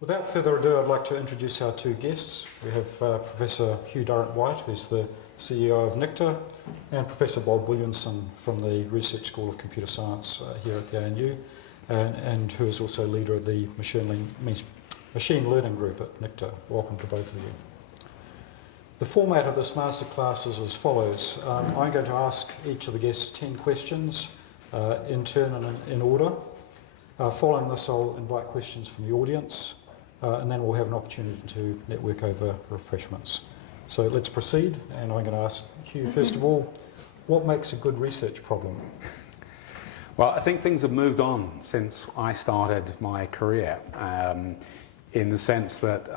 Without further ado, I'd like to introduce our two guests. We have Professor Hugh Durrant-Whyte, who's the CEO of NICTA, and Professor Bob Williamson from the Research School of Computer Science here at the ANU, and who is also leader of the Machine Learning Group at NICTA. Welcome to both of you. The format of this masterclass is as follows. I'm going to ask each of the guests 10 questions in turn and in order. Following this, I'll invite questions from the audience, and then we'll have an opportunity to network over refreshments. So let's proceed, and I'm going to ask Hugh, first of all, what makes a good research problem? Well, I think things have moved on since I started my career, in the sense that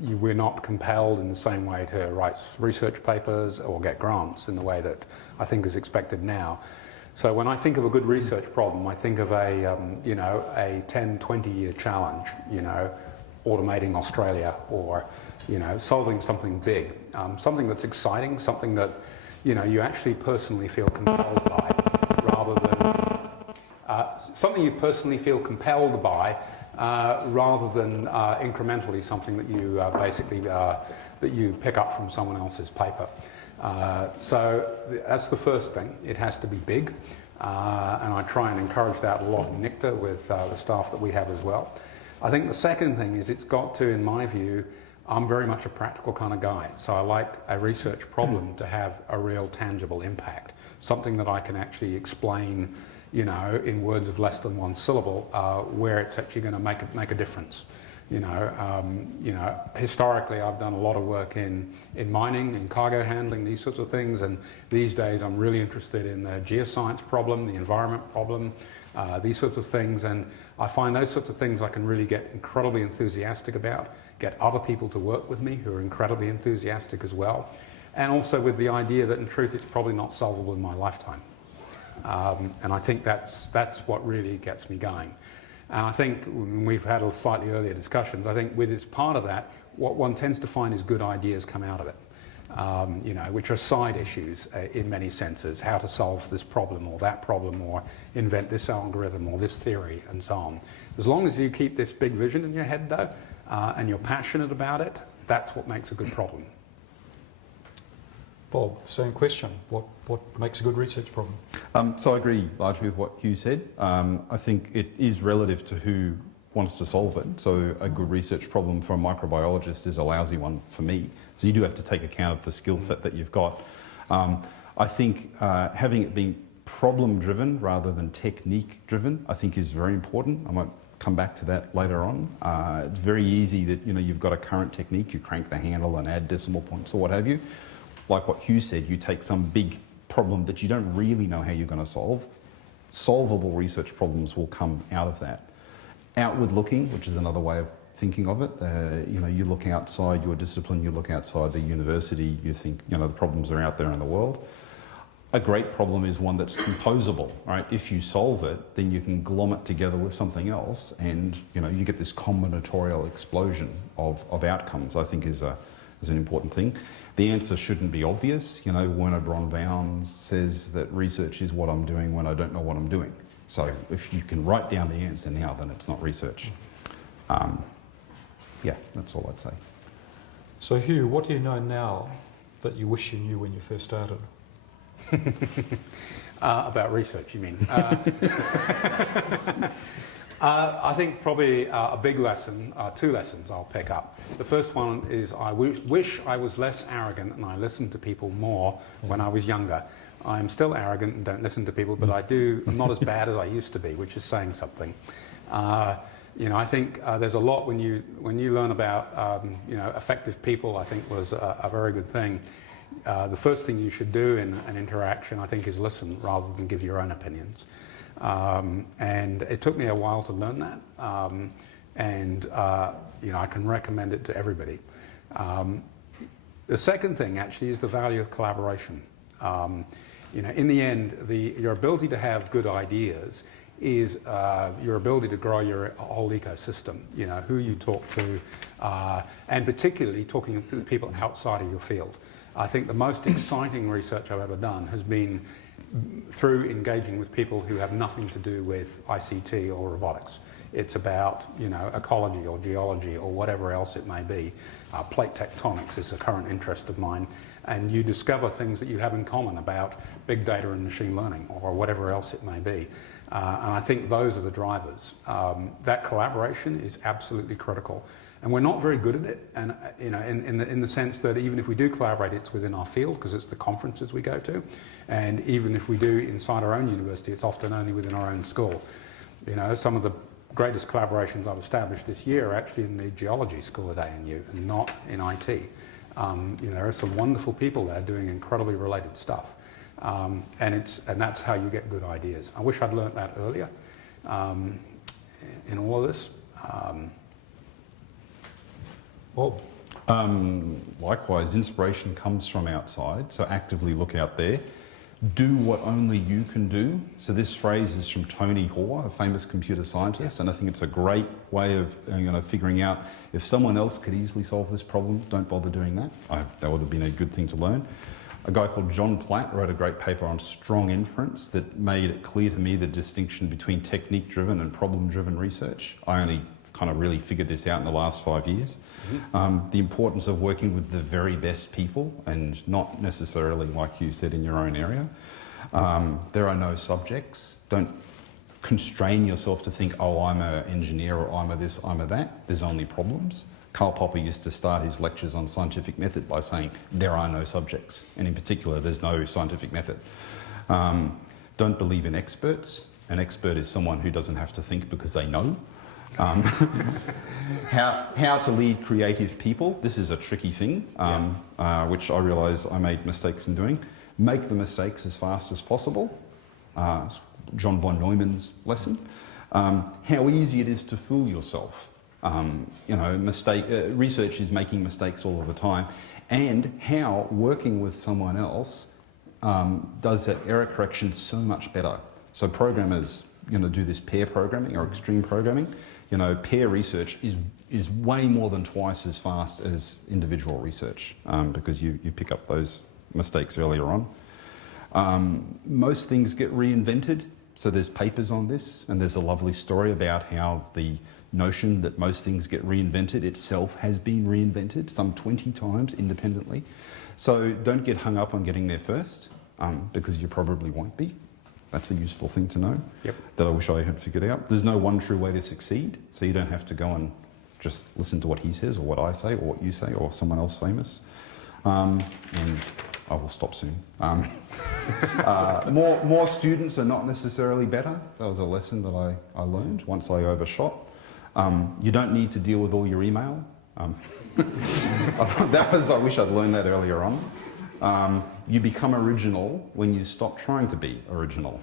we're not compelled in the same way to write research papers or get grants in the way that I think is expected now. So when I think of a good research problem, I think of a 10, 20-year challenge, automating Australia, or, solving something big, something that's exciting, something that, you actually personally feel compelled by, rather than something you personally feel compelled by, rather than incrementally something that you that you pick up from someone else's paper. So that's the first thing. It has to be big, and I try and encourage that a lot in NICTA with the staff that we have as well. I think the second thing is it's got to, in my view, I'm very much a practical kind of guy, so I like a research problem to have a real tangible impact, something that I can actually explain, in words of less than one syllable, where it's actually going to make a difference. Historically I've done a lot of work in mining, in cargo handling, these sorts of things, and these days I'm really interested in the geoscience problem, the environment problem, these sorts of things, and I find those sorts of things I can really get incredibly enthusiastic about, get other people to work with me who are incredibly enthusiastic as well, and also with the idea that in truth it's probably not solvable in my lifetime. And I think that's what really gets me going. And I think we've had a slightly earlier discussions. I think with as part of that, what one tends to find is good ideas come out of it, which are side issues in many senses, how to solve this problem or that problem, or invent this algorithm or this theory, and so on. As long as you keep this big vision in your head, though, and you're passionate about it, that's what makes a good problem. Bob, same question. What makes a good research problem? So I agree largely with what Hugh said. I think it is relative to who wants to solve it. So a good research problem for a microbiologist is a lousy one for me. So you do have to take account of the skill set that you've got. I think having it being problem-driven rather than technique-driven, I think is very important. I might come back to that later on. It's very easy that you've got a current technique, you crank the handle and add decimal points or what have you. Like what Hugh said, you take some big problem that you don't really know how you're going to solve. Solvable research problems will come out of that. Outward looking, which is another way of thinking of it, you look outside your discipline, you look outside the university, you think, the problems are out there in the world. A great problem is one that's composable, right? If you solve it, then you can glom it together with something else, and you get this combinatorial explosion of outcomes, I think is an important thing. The answer shouldn't be obvious. Werner Braun says that research is what I'm doing when I don't know what I'm doing. So if you can write down the answer now, then it's not research. Yeah, that's all I'd say. So Hugh, what do you know now that you wish you knew when you first started? About research, you mean? I think probably a big lesson, two lessons I'll pick up. The first one is I wish I was less arrogant and I listened to people more when I was younger. I'm still arrogant and don't listen to people, but I'm not as bad as I used to be, which is saying something. I think there's a lot when you learn about effective people, I think was a very good thing. The first thing you should do in an interaction, I think, is listen rather than give your own opinions. And it took me a while to learn that, I can recommend it to everybody. The second thing actually is the value of collaboration. In the end, your ability to have good ideas is your ability to grow your whole ecosystem, who you talk to, and particularly talking to people outside of your field. I think the most exciting research I've ever done has been through engaging with people who have nothing to do with ICT or robotics. It's about, you know, ecology or geology or whatever else it may be. Plate tectonics is a current interest of mine, and you discover things that you have in common about big data and machine learning or whatever else it may be. And I think those are the drivers. That collaboration is absolutely critical. And we're not very good at it, and you know, in the sense that even if we do collaborate, it's within our field because it's the conferences we go to, and even if we do inside our own university, it's often only within our own school. You know, some of the greatest collaborations I've established this year are actually in the geology school at ANU and not in IT. You know, there are some wonderful people there doing incredibly related stuff, and that's how you get good ideas. I wish I'd learnt that earlier in all of this. Bob? Likewise, inspiration comes from outside, so actively look out there. Do what only you can do. So this phrase is from Tony Hoare, a famous computer scientist, and I think it's a great way of figuring out if someone else could easily solve this problem, don't bother doing that. That would have been a good thing to learn. A guy called John Platt wrote a great paper on strong inference that made it clear to me the distinction between technique-driven and problem-driven research. I only kind of really figured this out in the last 5 years. The importance of working with the very best people and not necessarily, like you said, in your own area. There are no subjects. Don't constrain yourself to think, oh, I'm an engineer or I'm a this, I'm a that. There's only problems. Karl Popper used to start his lectures on scientific method by saying there are no subjects, and in particular there's no scientific method. Don't believe in experts. An expert is someone who doesn't have to think because they know. How to lead creative people. This is a tricky thing, which I realise I made mistakes in doing. Make the mistakes as fast as possible. John von Neumann's lesson. How easy it is to fool yourself. Research is making mistakes all of the time, and how working with someone else does that error correction so much better. So programmers, do this pair programming or extreme programming. Pair research is way more than twice as fast as individual research because you pick up those mistakes earlier on. Most things get reinvented. So there's papers on this, and there's a lovely story about how the notion that most things get reinvented itself has been reinvented some 20 times independently. So don't get hung up on getting there first, because you probably won't be. That's a useful thing to know, that I wish I had figured out. There's no one true way to succeed, so you don't have to go and just listen to what he says or what I say or what you say or someone else famous. And I will stop soon. More students are not necessarily better. That was a lesson that I learned once I overshot. You don't need to deal with all your email. I wish I'd learned that earlier on. You become original when you stop trying to be original.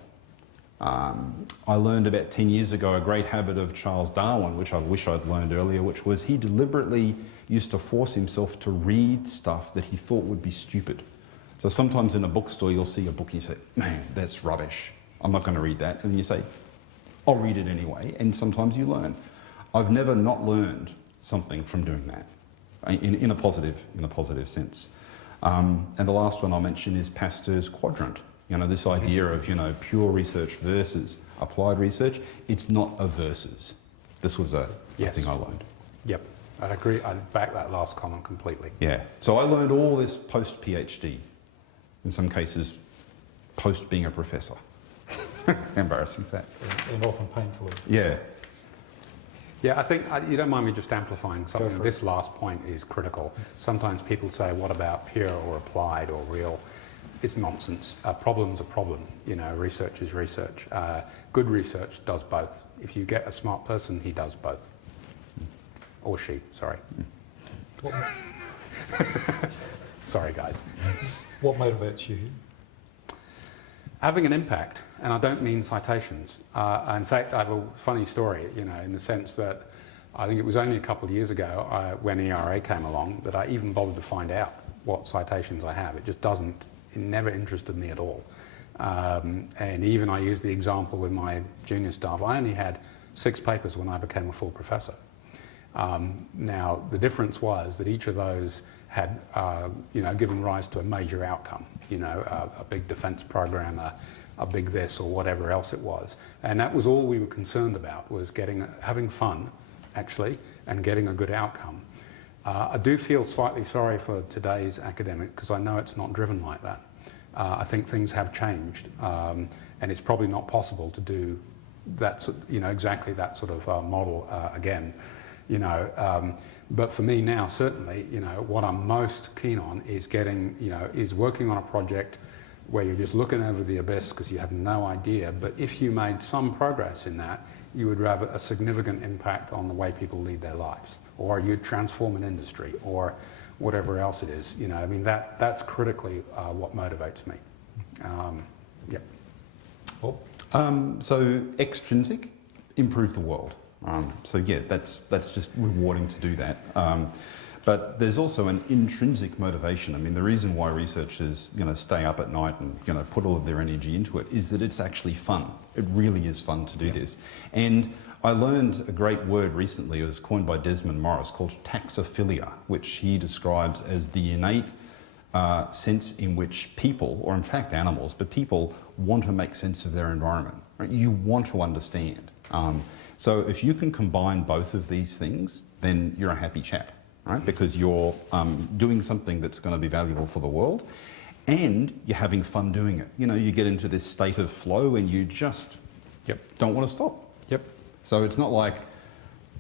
I learned about 10 years ago a great habit of Charles Darwin, which I wish I'd learned earlier, which was he deliberately used to force himself to read stuff that he thought would be stupid. So sometimes in a bookstore you'll see a book and you say, man, that's rubbish. I'm not going to read that. And you say, I'll read it anyway. And sometimes you learn. I've never not learned something from doing that in a positive sense. And the last one I'll mention is Pasteur's quadrant. This idea of, pure research versus applied research. It's not a versus. This was a thing I learned. Yep, I'd agree. I'd back that last comment completely. Yeah. So I learned all this post-PhD. In some cases, post being a professor. Embarrassing that. And often painfully. Yeah. Yeah, I think, you don't mind me just amplifying something. This last point is critical. Sometimes people say, what about pure or applied or real? It's nonsense. A problem's a problem. Research is research. Good research does both. If you get a smart person, he does both. Or she, sorry. Sorry, guys. What motivates you? Having an impact, and I don't mean citations. In fact, I have a funny story, in the sense that I think it was only a couple of years ago when ERA came along that I even bothered to find out what citations I have. It never interested me at all. And even I used the example with my junior staff. I only had 6 papers when I became a full professor. Now, the difference was that each of those had given rise to a major outcome, a big defence program, a big this or whatever else it was. And that was all we were concerned about, was having fun, actually, and getting a good outcome. I do feel slightly sorry for today's academic, because I know it's not driven like that. I think things have changed, and it's probably not possible to do that, exactly that sort of model again. But for me now, certainly, what I'm most keen on is is working on a project where you're just looking over the abyss because you have no idea. But if you made some progress in that, you would have a significant impact on the way people lead their lives, or you'd transform an industry, or whatever else it is. That's critically what motivates me. Yeah. Bob? So extrinsic, improve the world. So yeah, that's just rewarding to do that. But there's also an intrinsic motivation. I mean, the reason why researchers stay up at night and put all of their energy into it is that it's actually fun. It really is fun to do this. And I learned a great word recently. It was coined by Desmond Morris called taxophilia, which he describes as the innate sense in which people, or in fact animals, but people want to make sense of their environment. Right? You want to understand. So if you can combine both of these things, then you're a happy chap, right? Because you're doing something that's going to be valuable for the world, and you're having fun doing it. You get into this state of flow, and you just don't want to stop. Yep. So it's not like,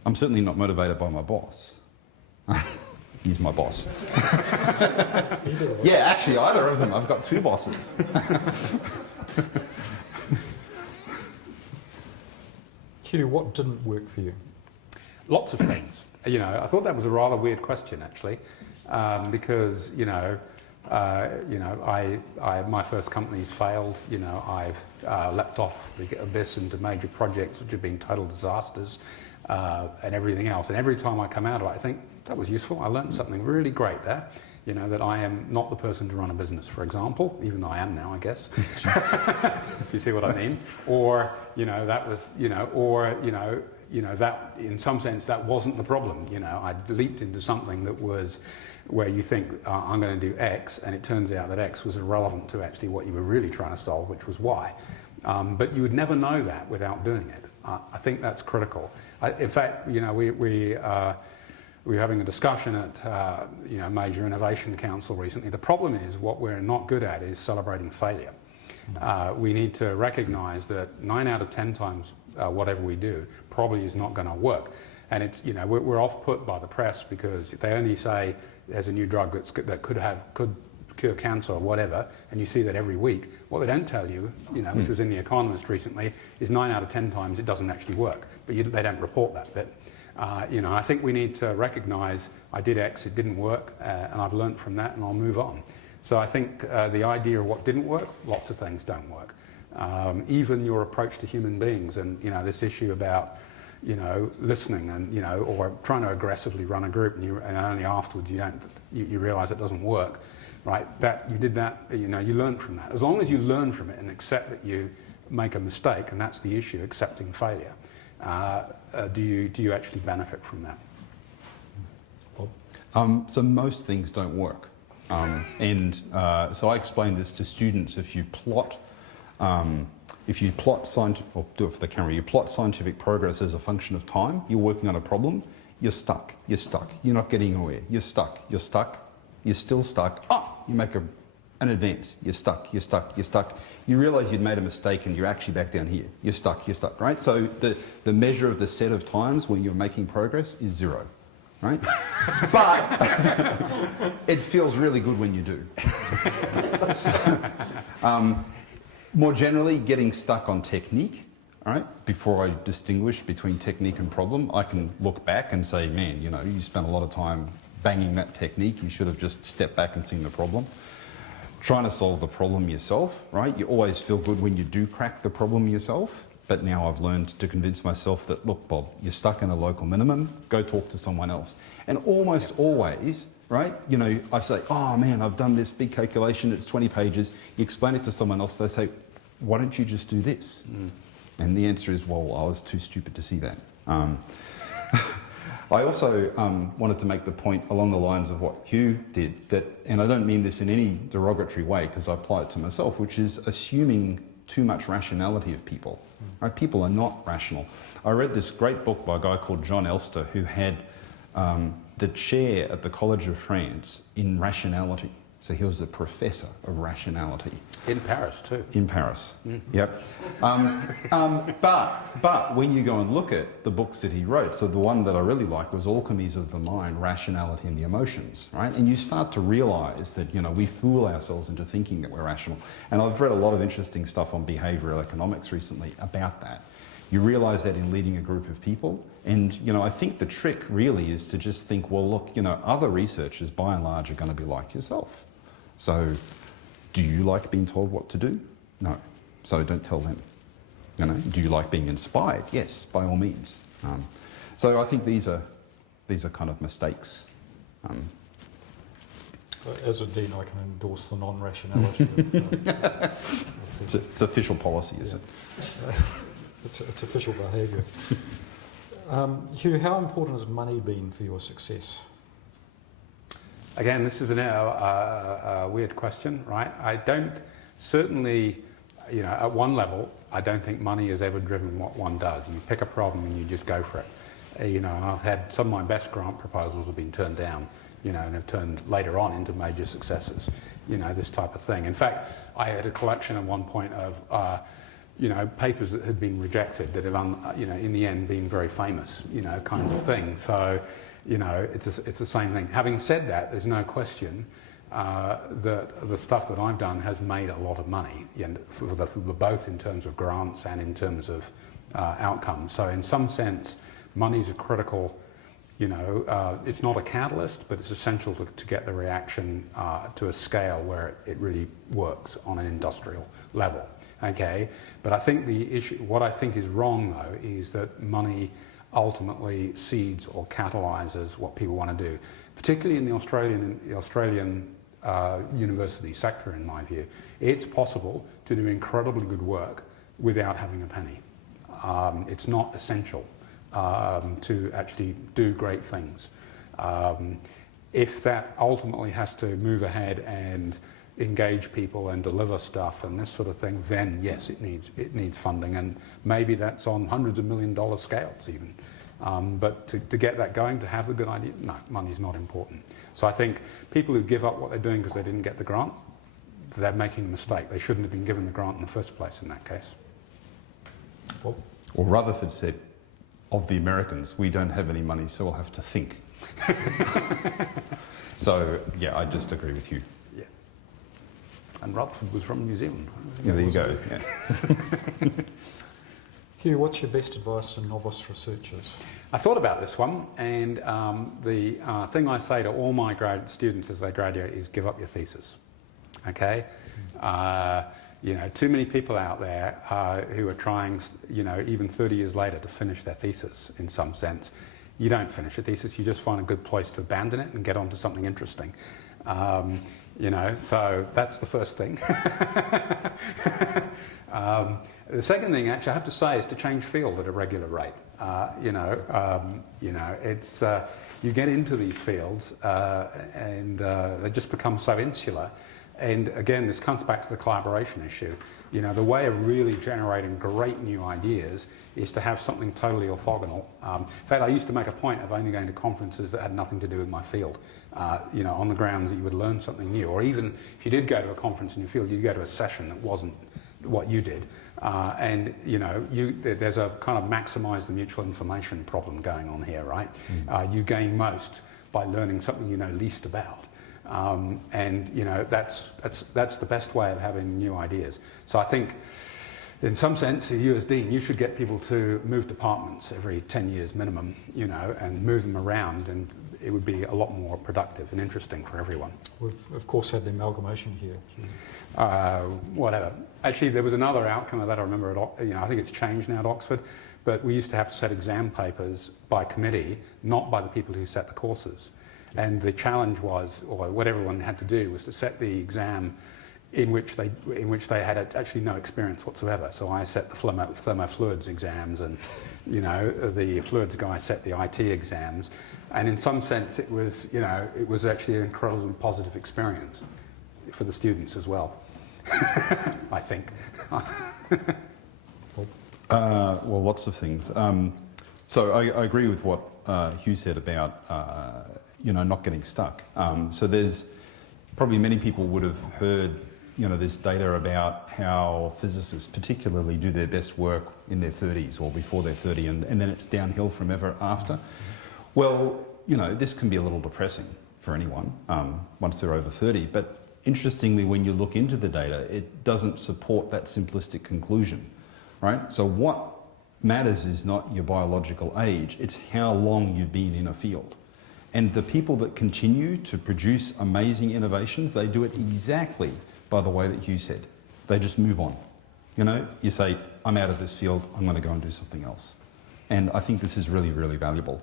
I'm certainly not motivated by my boss. He's my boss. Yeah, actually, either of them. I've got two bosses. Hugh, what didn't work for you? Lots of things. I thought that was a rather weird question, actually, because my first company's failed. I've leapt off the abyss into major projects which have been total disasters, and everything else. And every time I come out of it, I think that was useful. I learned something really great there. That I am not the person to run a business, for example, even though I am now, I guess. You see what I mean? Or, that was, that in some sense that wasn't the problem. I leaped into something that was where you think I'm going to do X, and it turns out that X was irrelevant to actually what you were really trying to solve, which was Y. But you would never know that without doing it. I think that's critical. In fact, we were having a discussion at Major Innovation Council recently. The problem is what we're not good at is celebrating failure. We need to recognise that 9 out of 10 times whatever we do probably is not going to work. And it's we're off put by the press because they only say there's a new drug that could cure cancer or whatever, and you see that every week. What they don't tell you, which was in The Economist recently, is 9 out of 10 times it doesn't actually work. But they don't report that bit. I think we need to recognise I did X, it didn't work, and I've learnt from that, and I'll move on. So I think the idea of what didn't work, lots of things don't work. Even your approach to human beings, and this issue about listening, and or trying to aggressively run a group, and only afterwards you realise it doesn't work, right? That you did that, you learn from that. As long as you learn from it and accept that you make a mistake, and that's the issue, accepting failure. Do you actually benefit from that? So most things don't work, so I explain this to students. If you plot scientific, or do it for the camera, you plot scientific progress as a function of time. You're working on a problem. You're stuck. You're stuck. You're not getting anywhere. You're stuck. You're stuck. You're still stuck. You make an advance. You're stuck. You're stuck. You're stuck. You realise you'd made a mistake and you're actually back down here. You're stuck. You're stuck. Right. So the measure of the set of times when you're making progress is 0. Right? But it feels really good when you do. More generally, getting stuck on technique, all right? Before I distinguish between technique and problem, I can look back and say, man, you spent a lot of time banging that technique. You should have just stepped back and seen the problem. Trying to solve the problem yourself, right? You always feel good when you do crack the problem yourself. But now I've learned to convince myself that, look, Bob, you're stuck in a local minimum, go talk to someone else. And almost always, right, I say, oh man, I've done this big calculation, it's 20 pages. You explain it to someone else, they say, why don't you just do this? And the answer is, well, I was too stupid to see that. I also wanted to make the point along the lines of what Hugh did, that, and I don't mean this in any derogatory way because I apply it to myself, which is assuming too much rationality of people. Right? People are not rational. I read this great book by a guy called John Elster who had the chair at the College of France in rationality. So he was the professor of rationality. In Paris too. In Paris, yep. But when you go and look at the books that he wrote, so the one that I really liked was Alchemies of the Mind, Rationality and the Emotions, right? And you start to realise that, you know, we fool ourselves into thinking that we're rational. And I've read a lot of interesting stuff on behavioural economics recently about that. You realise that in leading a group of people. And, you know, I think the trick really is to just think, well, look, you know, other researchers by and large are going to be like yourself. So do you like being told what to do? No. So don't tell them. You know, do you like being inspired? Yes, by all means. So I think these are kind of mistakes. As a dean, I can endorse the non-rationality of it's official policy, is it? It's official behaviour. Hugh, how important has money been for your success? Again, this is a weird question, right? I don't, certainly, you know, at one level, I don't think money has ever driven what one does. You pick a problem and you just go for it. You know, and I've had some of my best grant proposals have been turned down, you know, and have turned later on into major successes, you know, this type of thing. In fact, I had a collection at one point of, you know, papers that had been rejected that have, you know, in the end been very famous, you know, kinds of things. So, you know, it's the same thing. Having said that, there's no question that the stuff that I've done has made a lot of money, and for both in terms of grants and in terms of outcomes. So in some sense, money's a critical, you know, it's not a catalyst, but it's essential to get the reaction to a scale where it really works on an industrial level. Okay, but I think the issue, what I think is wrong though, is that money ultimately seeds or catalyses what people want to do, particularly in the Australian university sector, in my view. It's possible to do incredibly good work without having a penny. It's not essential to actually do great things. If that ultimately has to move ahead and engage people and deliver stuff and this sort of thing, then yes, it needs funding, and maybe that's on hundreds of $1 million scales even. But to get that going, to have the good idea, no, money's not important. So I think people who give up what they're doing because they didn't get the grant, they're making a mistake. They shouldn't have been given the grant in the first place in that case. Well, Rutherford said, of the Americans, we don't have any money, so we'll have to think. So, yeah, I just agree with you. Yeah. And Rutherford was from New Zealand. Yeah, there you go. Yeah. Hugh, what's your best advice to novice researchers? I thought about this one, and the thing I say to all my students as they graduate is give up your thesis. Okay? You know, too many people out there who are trying, you know, even 30 years later to finish their thesis in some sense. You don't finish a thesis, you just find a good place to abandon it and get on to something interesting. You know, so that's the first thing. The second thing, actually, I have to say, is to change field at a regular rate. You know, it's you get into these fields and they just become so insular. And again, this comes back to the collaboration issue. You know, the way of really generating great new ideas is to have something totally orthogonal. In fact, I used to make a point of only going to conferences that had nothing to do with my field, you know, on the grounds that you would learn something new. Or even if you did go to a conference in your field, you'd go to a session that wasn't what you did. And, you know, there's a kind of maximise the mutual information problem going on here, right? You gain most by learning something you know least about. And you know, that's the best way of having new ideas. So I think, in some sense, you as dean, you should get people to move departments every 10 years minimum, you know, and move them around, and it would be a lot more productive and interesting for everyone. We've of course had the amalgamation here. Whatever. Actually, there was another outcome of that I remember at, you know, I think it's changed now at Oxford, but we used to have to set exam papers by committee, not by the people who set the courses. And the challenge was, or what everyone had to do, was to set the exam in which they had actually no experience whatsoever. So I set the thermofluids exams, and the fluids guy set the IT exams, and in some sense it was actually an incredibly positive experience for the students as well. I think. Well, lots of things. So I agree with what Hugh said about not getting stuck. So there's probably many people would have heard this data about how physicists particularly do their best work in their 30s or before they're 30, and then it's downhill from ever after. Well, this can be a little depressing for anyone once they're over 30, but interestingly, when you look into the data, it doesn't support that simplistic conclusion, right? So what matters is not your biological age, it's how long you've been in a field. And the people that continue to produce amazing innovations, they do it exactly by the way that Hugh said. They just move on. You say, I'm out of this field, I'm going to go and do something else. And I think this is really, really valuable.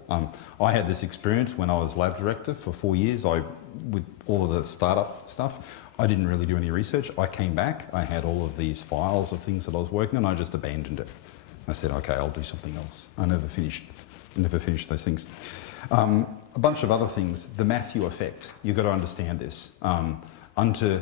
I had this experience when I was lab director for 4 years. With all of the startup stuff, I didn't really do any research. I came back, I had all of these files of things that I was working on, I just abandoned it. I said, okay, I'll do something else. I never finished those things. A bunch of other things. The Matthew effect, you've got to understand this. Unto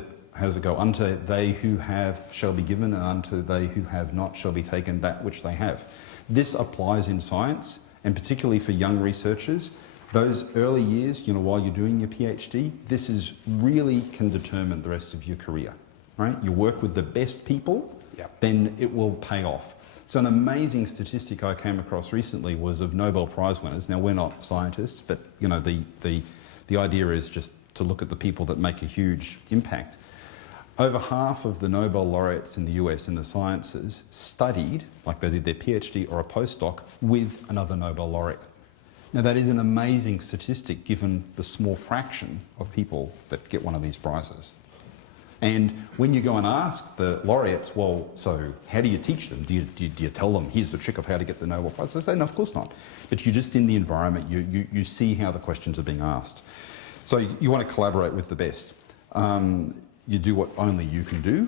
they who have shall be given, and unto they who have not shall be taken that which they have. This applies in science, and particularly for young researchers. Those early years, while you're doing your PhD, this is really can determine the rest of your career, right? You work with the best people, then it will pay off. So an amazing statistic I came across recently was of Nobel Prize winners. Now, we're not scientists, but the idea is just to look at the people that make a huge impact. Over half of the Nobel laureates in the US in the sciences studied, like they did their PhD or a postdoc, with another Nobel laureate. Now, that is an amazing statistic given the small fraction of people that get one of these prizes. And when you go and ask the laureates, well, so how do you teach them? Do you tell them, here's the trick of how to get the Nobel Prize? They say, no, of course not. But you're just in the environment, you see how the questions are being asked. So you want to collaborate with the best. You do what only you can do.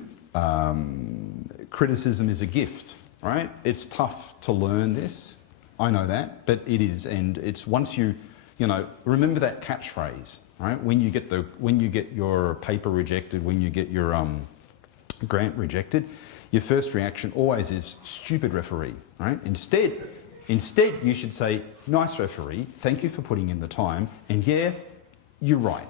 Criticism is a gift, right? It's tough to learn this. I know that, but it is. And it's once remember that catchphrase. Right? When you get your paper rejected, when you get your grant rejected, your first reaction always is stupid referee. Right? Instead, you should say, nice referee, thank you for putting in the time, and yeah, you're right.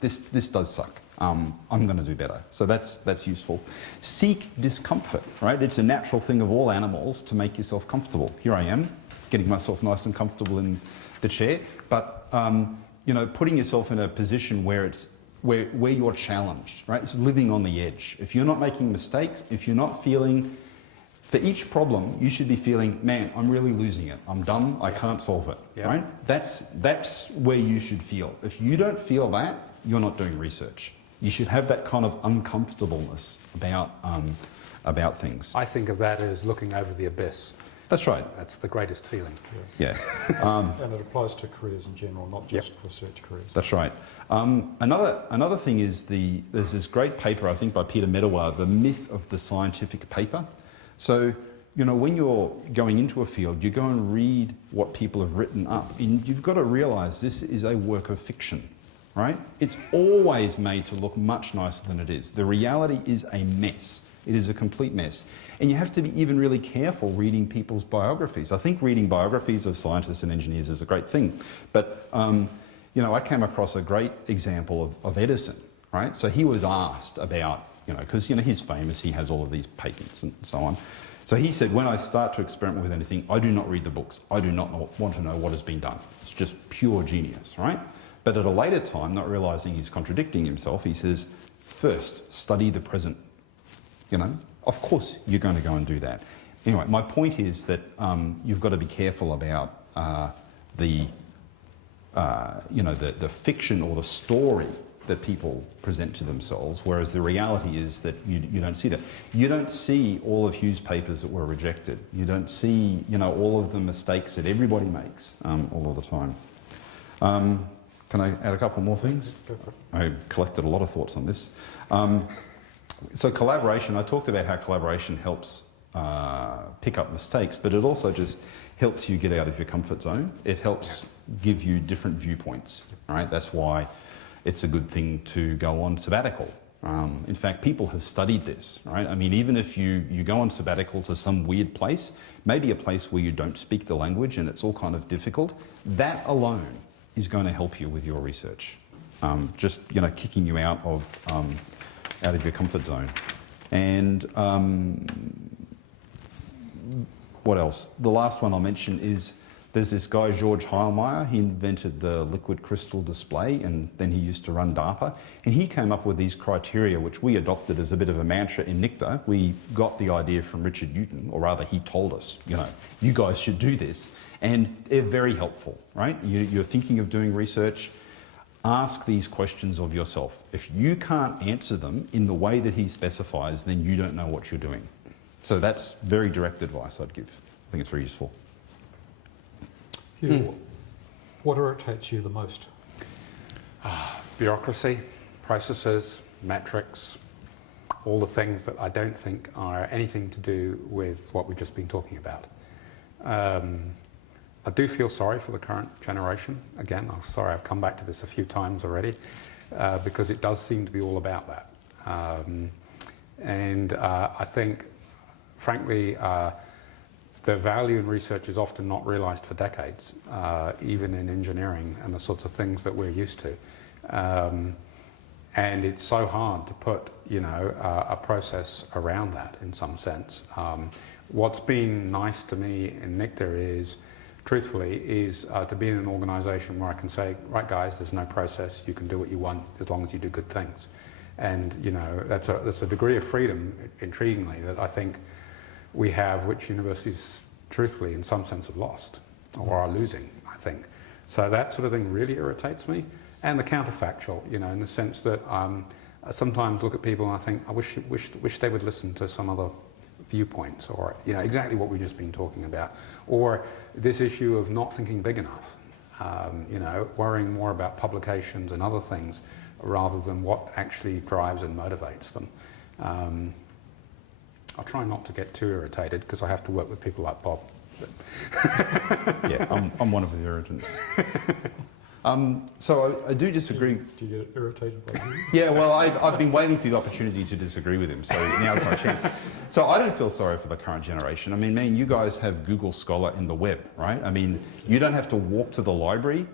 This does suck. I'm going to do better. So that's useful. Seek discomfort. Right? It's a natural thing of all animals to make yourself comfortable. Here I am, getting myself nice and comfortable in the chair, but putting yourself in a position where you're challenged, right? It's living on the edge. If you're not making mistakes, if you're not feeling, for each problem, you should be feeling, man, I'm really losing it. I'm dumb. I can't solve it, right? That's where you should feel. If you don't feel that, you're not doing research. You should have that kind of uncomfortableness about things. I think of that as looking over the abyss. That's right. That's the greatest feeling. Yeah. And it applies to careers in general, not just research careers. That's right. Another thing is there's this great paper, I think, by Peter Medawar, The Myth of the Scientific Paper. So, when you're going into a field, you go and read what people have written up, and you've got to realise this is a work of fiction, right? It's always made to look much nicer than it is. The reality is a mess. It is a complete mess. And you have to be even really careful reading people's biographies. I think reading biographies of scientists and engineers is a great thing. But, I came across a great example of Edison, right? So he was asked about, because, he's famous, he has all of these patents and so on. So he said, when I start to experiment with anything, I do not read the books. I do not want to know what has been done. It's just pure genius, right? But at a later time, not realising he's contradicting himself, he says, first, study the present. Of course you're going to go and do that. Anyway, my point is that you've got to be careful about the fiction or the story that people present to themselves, whereas the reality is that you don't see that. You don't see all of Hugh's papers that were rejected. You don't see all of the mistakes that everybody makes all of the time. Can I add a couple more things? Go for it. I collected a lot of thoughts on this. So collaboration, I talked about how collaboration helps pick up mistakes, but it also just helps you get out of your comfort zone. It helps give you different viewpoints, right? That's why it's a good thing to go on sabbatical. In fact, people have studied this, right? I mean, even if you go on sabbatical to some weird place, maybe a place where you don't speak the language and it's all kind of difficult, that alone is going to help you with your research. Just, kicking you out of your comfort zone. And what else? The last one I'll mention is there's this guy, George Heilmeyer. He invented the liquid crystal display, and then he used to run DARPA. And he came up with these criteria, which we adopted as a bit of a mantra in NICTA. We got the idea from Richard Newton, or rather he told us, you guys should do this. And they're very helpful, right? You're thinking of doing research, ask these questions of yourself. If you can't answer them in the way that he specifies, then you don't know what you're doing. So that's very direct advice I'd give. I think it's very useful. Hugh, what irritates you the most? Bureaucracy, processes, metrics, all the things that I don't think are anything to do with what we've just been talking about. I do feel sorry for the current generation. Again, I'm sorry I've come back to this a few times already, because it does seem to be all about that. I think, frankly, the value in research is often not realised for decades, even in engineering and the sorts of things that we're used to. And it's so hard to put, a process around that in some sense. What's been nice to me in NICTA is, truthfully, to be in an organisation where I can say, right guys, there's no process, you can do what you want as long as you do good things. And, that's a degree of freedom, intriguingly, that I think we have, which universities, truthfully, in some sense have lost, or are losing, I think. So that sort of thing really irritates me. And the counterfactual, in the sense that I sometimes look at people and I think, I wish they would listen to some other viewpoints, or exactly what we've just been talking about, or this issue of not thinking big enough, worrying more about publications and other things rather than what actually drives and motivates them. I'll try not to get too irritated because I have to work with people like Bob. Yeah, I'm one of the irritants. So I do disagree. Do you get irritated by me? Yeah, well, I've been waiting for the opportunity to disagree with him, so now's my chance. So I don't feel sorry for the current generation. I mean, man, you guys have Google Scholar in the web, right? I mean, you don't have to walk to the library.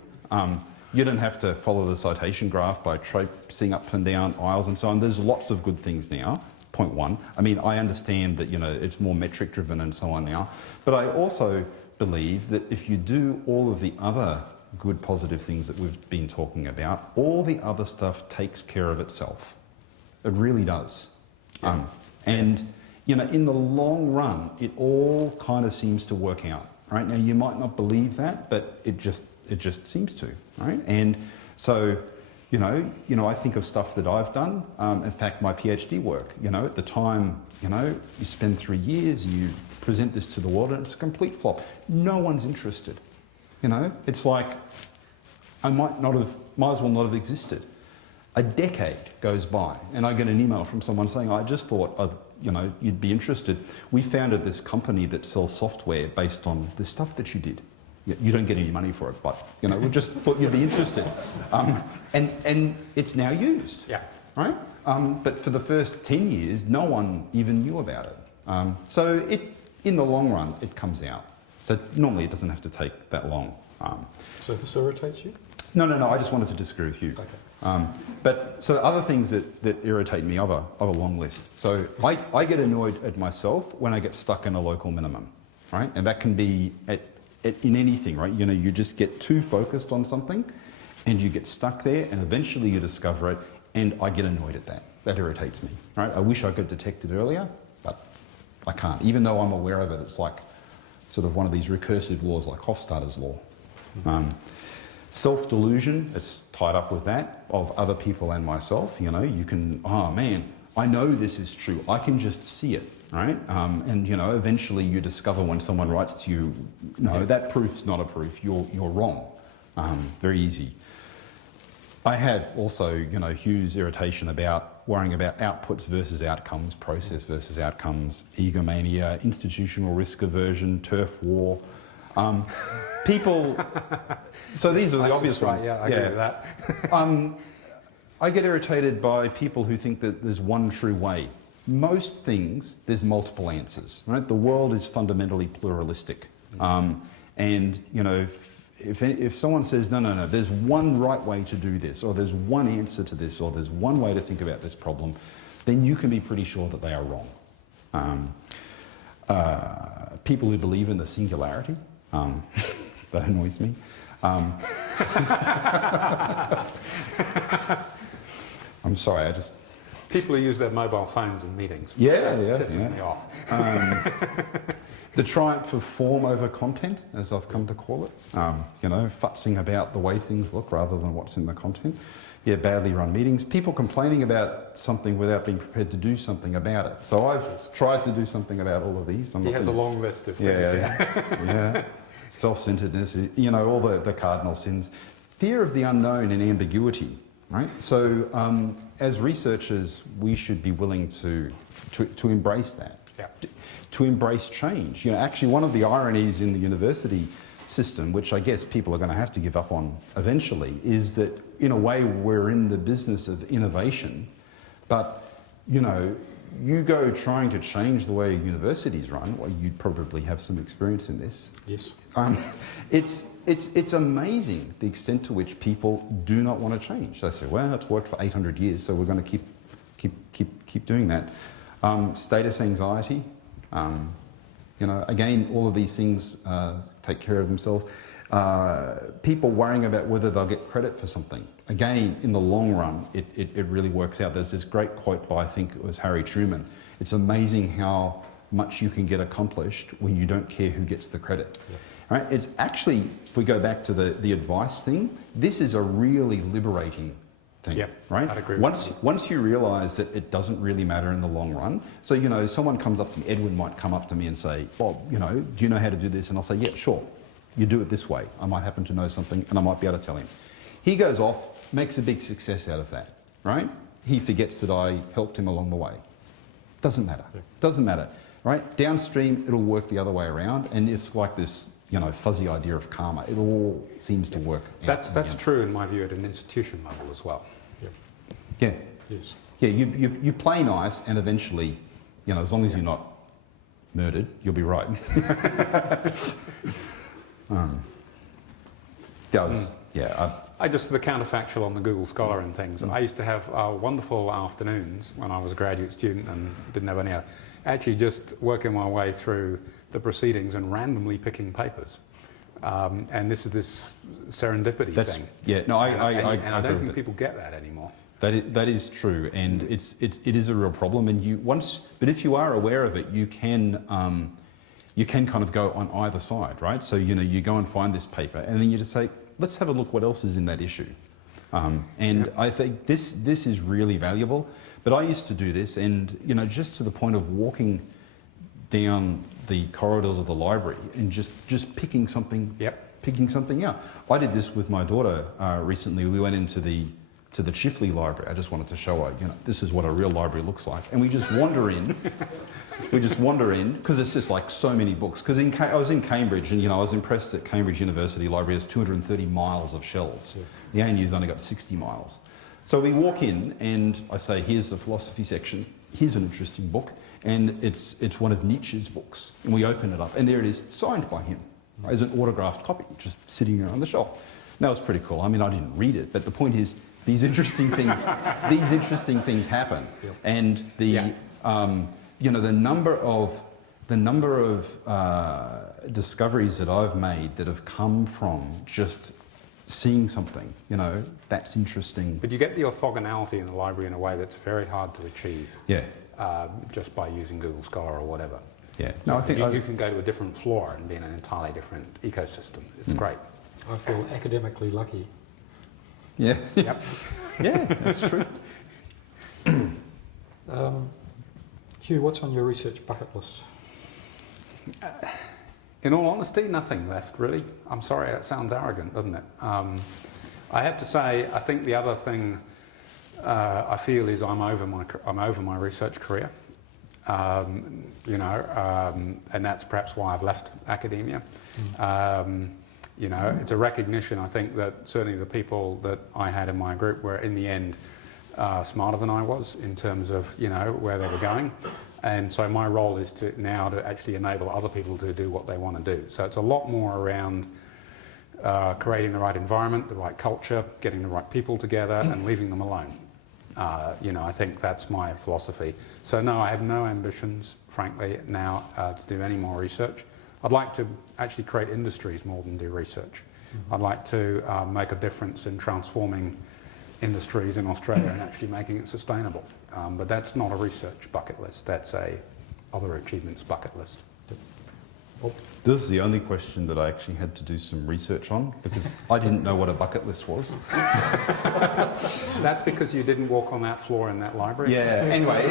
You don't have to follow the citation graph by traipsing up and down aisles and so on. There's lots of good things now. Point one. I mean, I understand that, it's more metric driven and so on now, but I also believe that if you do all of the other good positive things that we've been talking about, all the other stuff takes care of itself. It really does. Yeah. And, in the long run, it all kind of seems to work out, right? Now, you might not believe that, but it just seems to, right? And so, I think of stuff that I've done. In fact, my PhD work, at the time, you spend 3 years, you present this to the world, and it's a complete flop. No one's interested. It's like I might as well not have existed. A decade goes by, and I get an email from someone saying, I just thought, you'd be interested. We founded this company that sells software based on the stuff that you did. You don't get any money for it, but we just thought you'd be interested, and it's now used. Yeah. Right. But for the first 10 years, no one even knew about it. So in the long run, it comes out. So normally it doesn't have to take that long. So this irritates you? No. I just wanted to disagree with you. Okay. But so other things that irritate me, I have a long list. So I get annoyed at myself when I get stuck in a local minimum, right? And that can be in anything, right? You just get too focused on something and you get stuck there and eventually you discover it, and I get annoyed at that. That irritates me, right? I wish I could detect it earlier, but I can't. Even though I'm aware of it, it's like sort of one of these recursive laws like Hofstadter's law. Self-delusion, it's tied up with that, of other people and myself. You can, oh man, I know this is true. I can just see it. Right? And eventually you discover when someone writes to you, no, that proof's not a proof, you're wrong. Very easy. I have also, Hugh's irritation about worrying about outputs versus outcomes, process versus outcomes, egomania, institutional risk aversion, turf war. People. So these are the obvious ones. Right, yeah, I agree with that. I get irritated by people who think that there's one true way. Most things, there's multiple answers, right? The world is fundamentally pluralistic. And, you know, if someone says, no, there's one right way to do this, or there's one answer to this, or there's one way to think about this problem, then you can be pretty sure that they are wrong. People who believe in the singularity, that annoys me. I'm sorry, I just... People who use their mobile phones in meetings. Pisses me off. The triumph of form over content, as I've come to call it. You know, futzing about the way things look rather than what's in the content. Yeah, badly run meetings. People complaining about something without being prepared to do something about it. So I've tried to do something about all of these. He has a long list of things. Yeah. Self-centeredness, you know, all the cardinal sins. Fear of the unknown and ambiguity, right? So as researchers, we should be willing to embrace that. Yeah. To embrace change. You know, actually one of the ironies in the university system, which I guess people are going to have to give up on eventually, is that in a way we're in the business of innovation, but, you know, you go trying to change the way universities run, well, you'd probably have some experience in this. Yes. It's amazing the extent to which people do not want to change. They say, well, it's worked for 800 years, so we're going to keep doing that. Status anxiety, you know, again, all of these things take care of themselves. People worrying about whether they'll get credit for something. Again, in the long run, it really works out. There's this great quote by, I think it was Harry Truman. It's amazing how much you can get accomplished when you don't care who gets the credit. Yeah. Right? It's actually, if we go back to the advice thing, this is a really liberating thing, yep, right? I'd agree once you realise that it doesn't really matter in the long run. So, you know, someone comes up to me, Edwin might come up to me and say, Bob, you know, do you know how to do this? And I'll say, yeah, sure. You do it this way. I might happen to know something and I might be able to tell him. He goes off, makes a big success out of that, right? He forgets that I helped him along the way. Doesn't matter. Yeah. Doesn't matter, right? Downstream, it'll work the other way around, and it's like this, you know, fuzzy idea of karma. It all seems to work. That's true in my view at an institution level as well. Yeah. Yes. Yeah. You play nice, and eventually, you know, as long as you're not murdered, you'll be right. I just, the counterfactual on the Google Scholar and things, I used to have wonderful afternoons when I was a graduate student and didn't have any other, actually just working my way through the proceedings and randomly picking papers. And this is this serendipity thing. Yeah, no, I don't think people get that anymore. That is true, and it is a real problem. And but if you are aware of it, you can kind of go on either side, right? So, you know, you go and find this paper, and then you just say, let's have a look what else is in that issue. I think this is really valuable. But I used to do this, and, you know, just to the point of walking down the corridors of the library and just picking something, picking something out. I did this with my daughter recently. We went into the Chifley Library. I just wanted to show her, you know, this is what a real library looks like. And we just wander in. Because it's just like so many books. Because I was in Cambridge, and, you know, I was impressed that Cambridge University Library has 230 miles of shelves. Yeah. The ANU's only got 60 miles. So we walk in, and I say, here's the philosophy section. Here's an interesting book. And it's one of Nietzsche's books. And we open it up, and there it is, signed by him, right, as an autographed copy, just sitting there on the shelf. And that was pretty cool. I mean, I didn't read it, but the point is, these interesting things happen. Yep. And you know, the number of discoveries that I've made that have come from just seeing something, you know, that's interesting. But you get the orthogonality in the library in a way that's very hard to achieve. Yeah. Just by using Google Scholar or whatever. Yeah. No, I think you can go to a different floor and be in an entirely different ecosystem. It's great. I feel academically lucky. Yeah. Yep. Yeah, that's true. Hugh, what's on your research bucket list? In all honesty, nothing left, really. I'm sorry, that sounds arrogant, doesn't it? I have to say, I think the other thing I feel is I'm over my research career. And that's perhaps why I've left academia. It's a recognition, I think, that certainly the people that I had in my group were, in the end, smarter than I was in terms of, where they were going. And so my role is to actually enable other people to do what they want to do. So it's a lot more around creating the right environment, the right culture, getting the right people together and leaving them alone. I think that's my philosophy. So no, I have no ambitions, frankly, now to do any more research. I'd like to actually create industries more than do research. I'd like to make a difference in transforming industries in Australia and actually making it sustainable. But that's not a research bucket list, that's a other achievements bucket list. This is the only question that I actually had to do some research on because I didn't know what a bucket list was. That's because you didn't walk on that floor in that library? Yeah, anyway,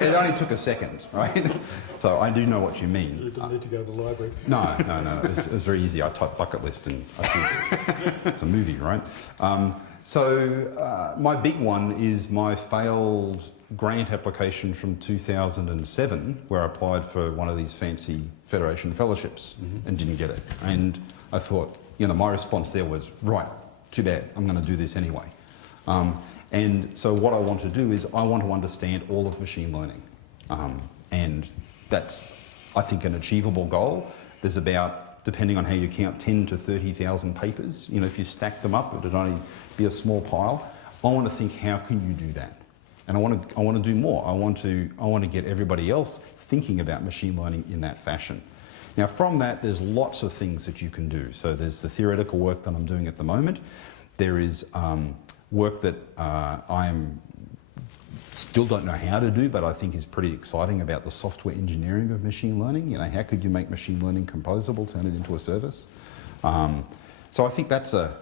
it only took a second, right? So I do know what you mean. You didn't need to go to the library. No, it was very easy. I typed bucket list and I see it's a movie, right? So my big one is my failed grant application from 2007 where I applied for one of these fancy Federation fellowships and didn't get it. And I thought, my response there was, right, too bad, I'm going to do this anyway. And so what I want to do is I want to understand all of machine learning. And that's, I think, an achievable goal. There's about, depending on how you count, 10 to 30,000 papers. If you stack them up, it would only be a small pile. I want to think, how can you do that? And I want to do more. I want to get everybody else thinking about machine learning in that fashion. Now, from that, there's lots of things that you can do. So there's the theoretical work that I'm doing at the moment. There is work that I still don't know how to do, but I think is pretty exciting about the software engineering of machine learning. How could you make machine learning composable, turn it into a service? So I think that's a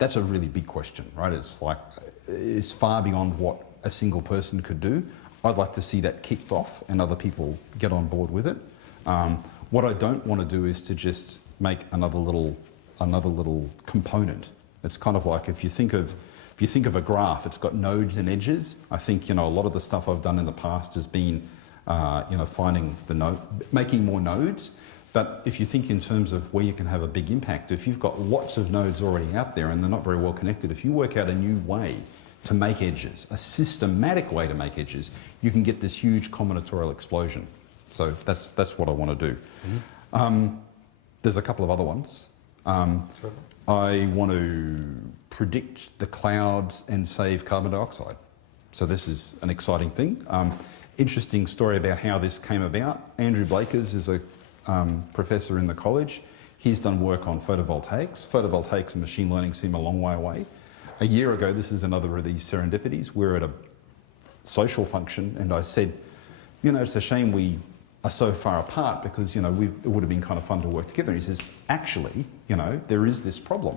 really big question, right? It's far beyond what a single person could do. I'd like to see that kicked off and other people get on board with it. What I don't want to do is to just make another little component. It's kind of like if you think of a graph, it's got nodes and edges. I think a lot of the stuff I've done in the past has been finding making more nodes. But if you think in terms of where you can have a big impact, if you've got lots of nodes already out there and they're not very well connected, if you work out a new way to make edges, a systematic way to make edges, you can get this huge combinatorial explosion. So that's what I want to do. There's a couple of other ones. I want to predict the clouds and save carbon dioxide. So this is an exciting thing. Interesting story about how this came about. Andrew Blakers is a professor in the college. He's done work on photovoltaics. Photovoltaics and machine learning seem a long way away. A year ago, this is another of these serendipities. We're at a social function and I said, it's a shame we are so far apart because, it would have been kind of fun to work together. And he says, actually, there is this problem.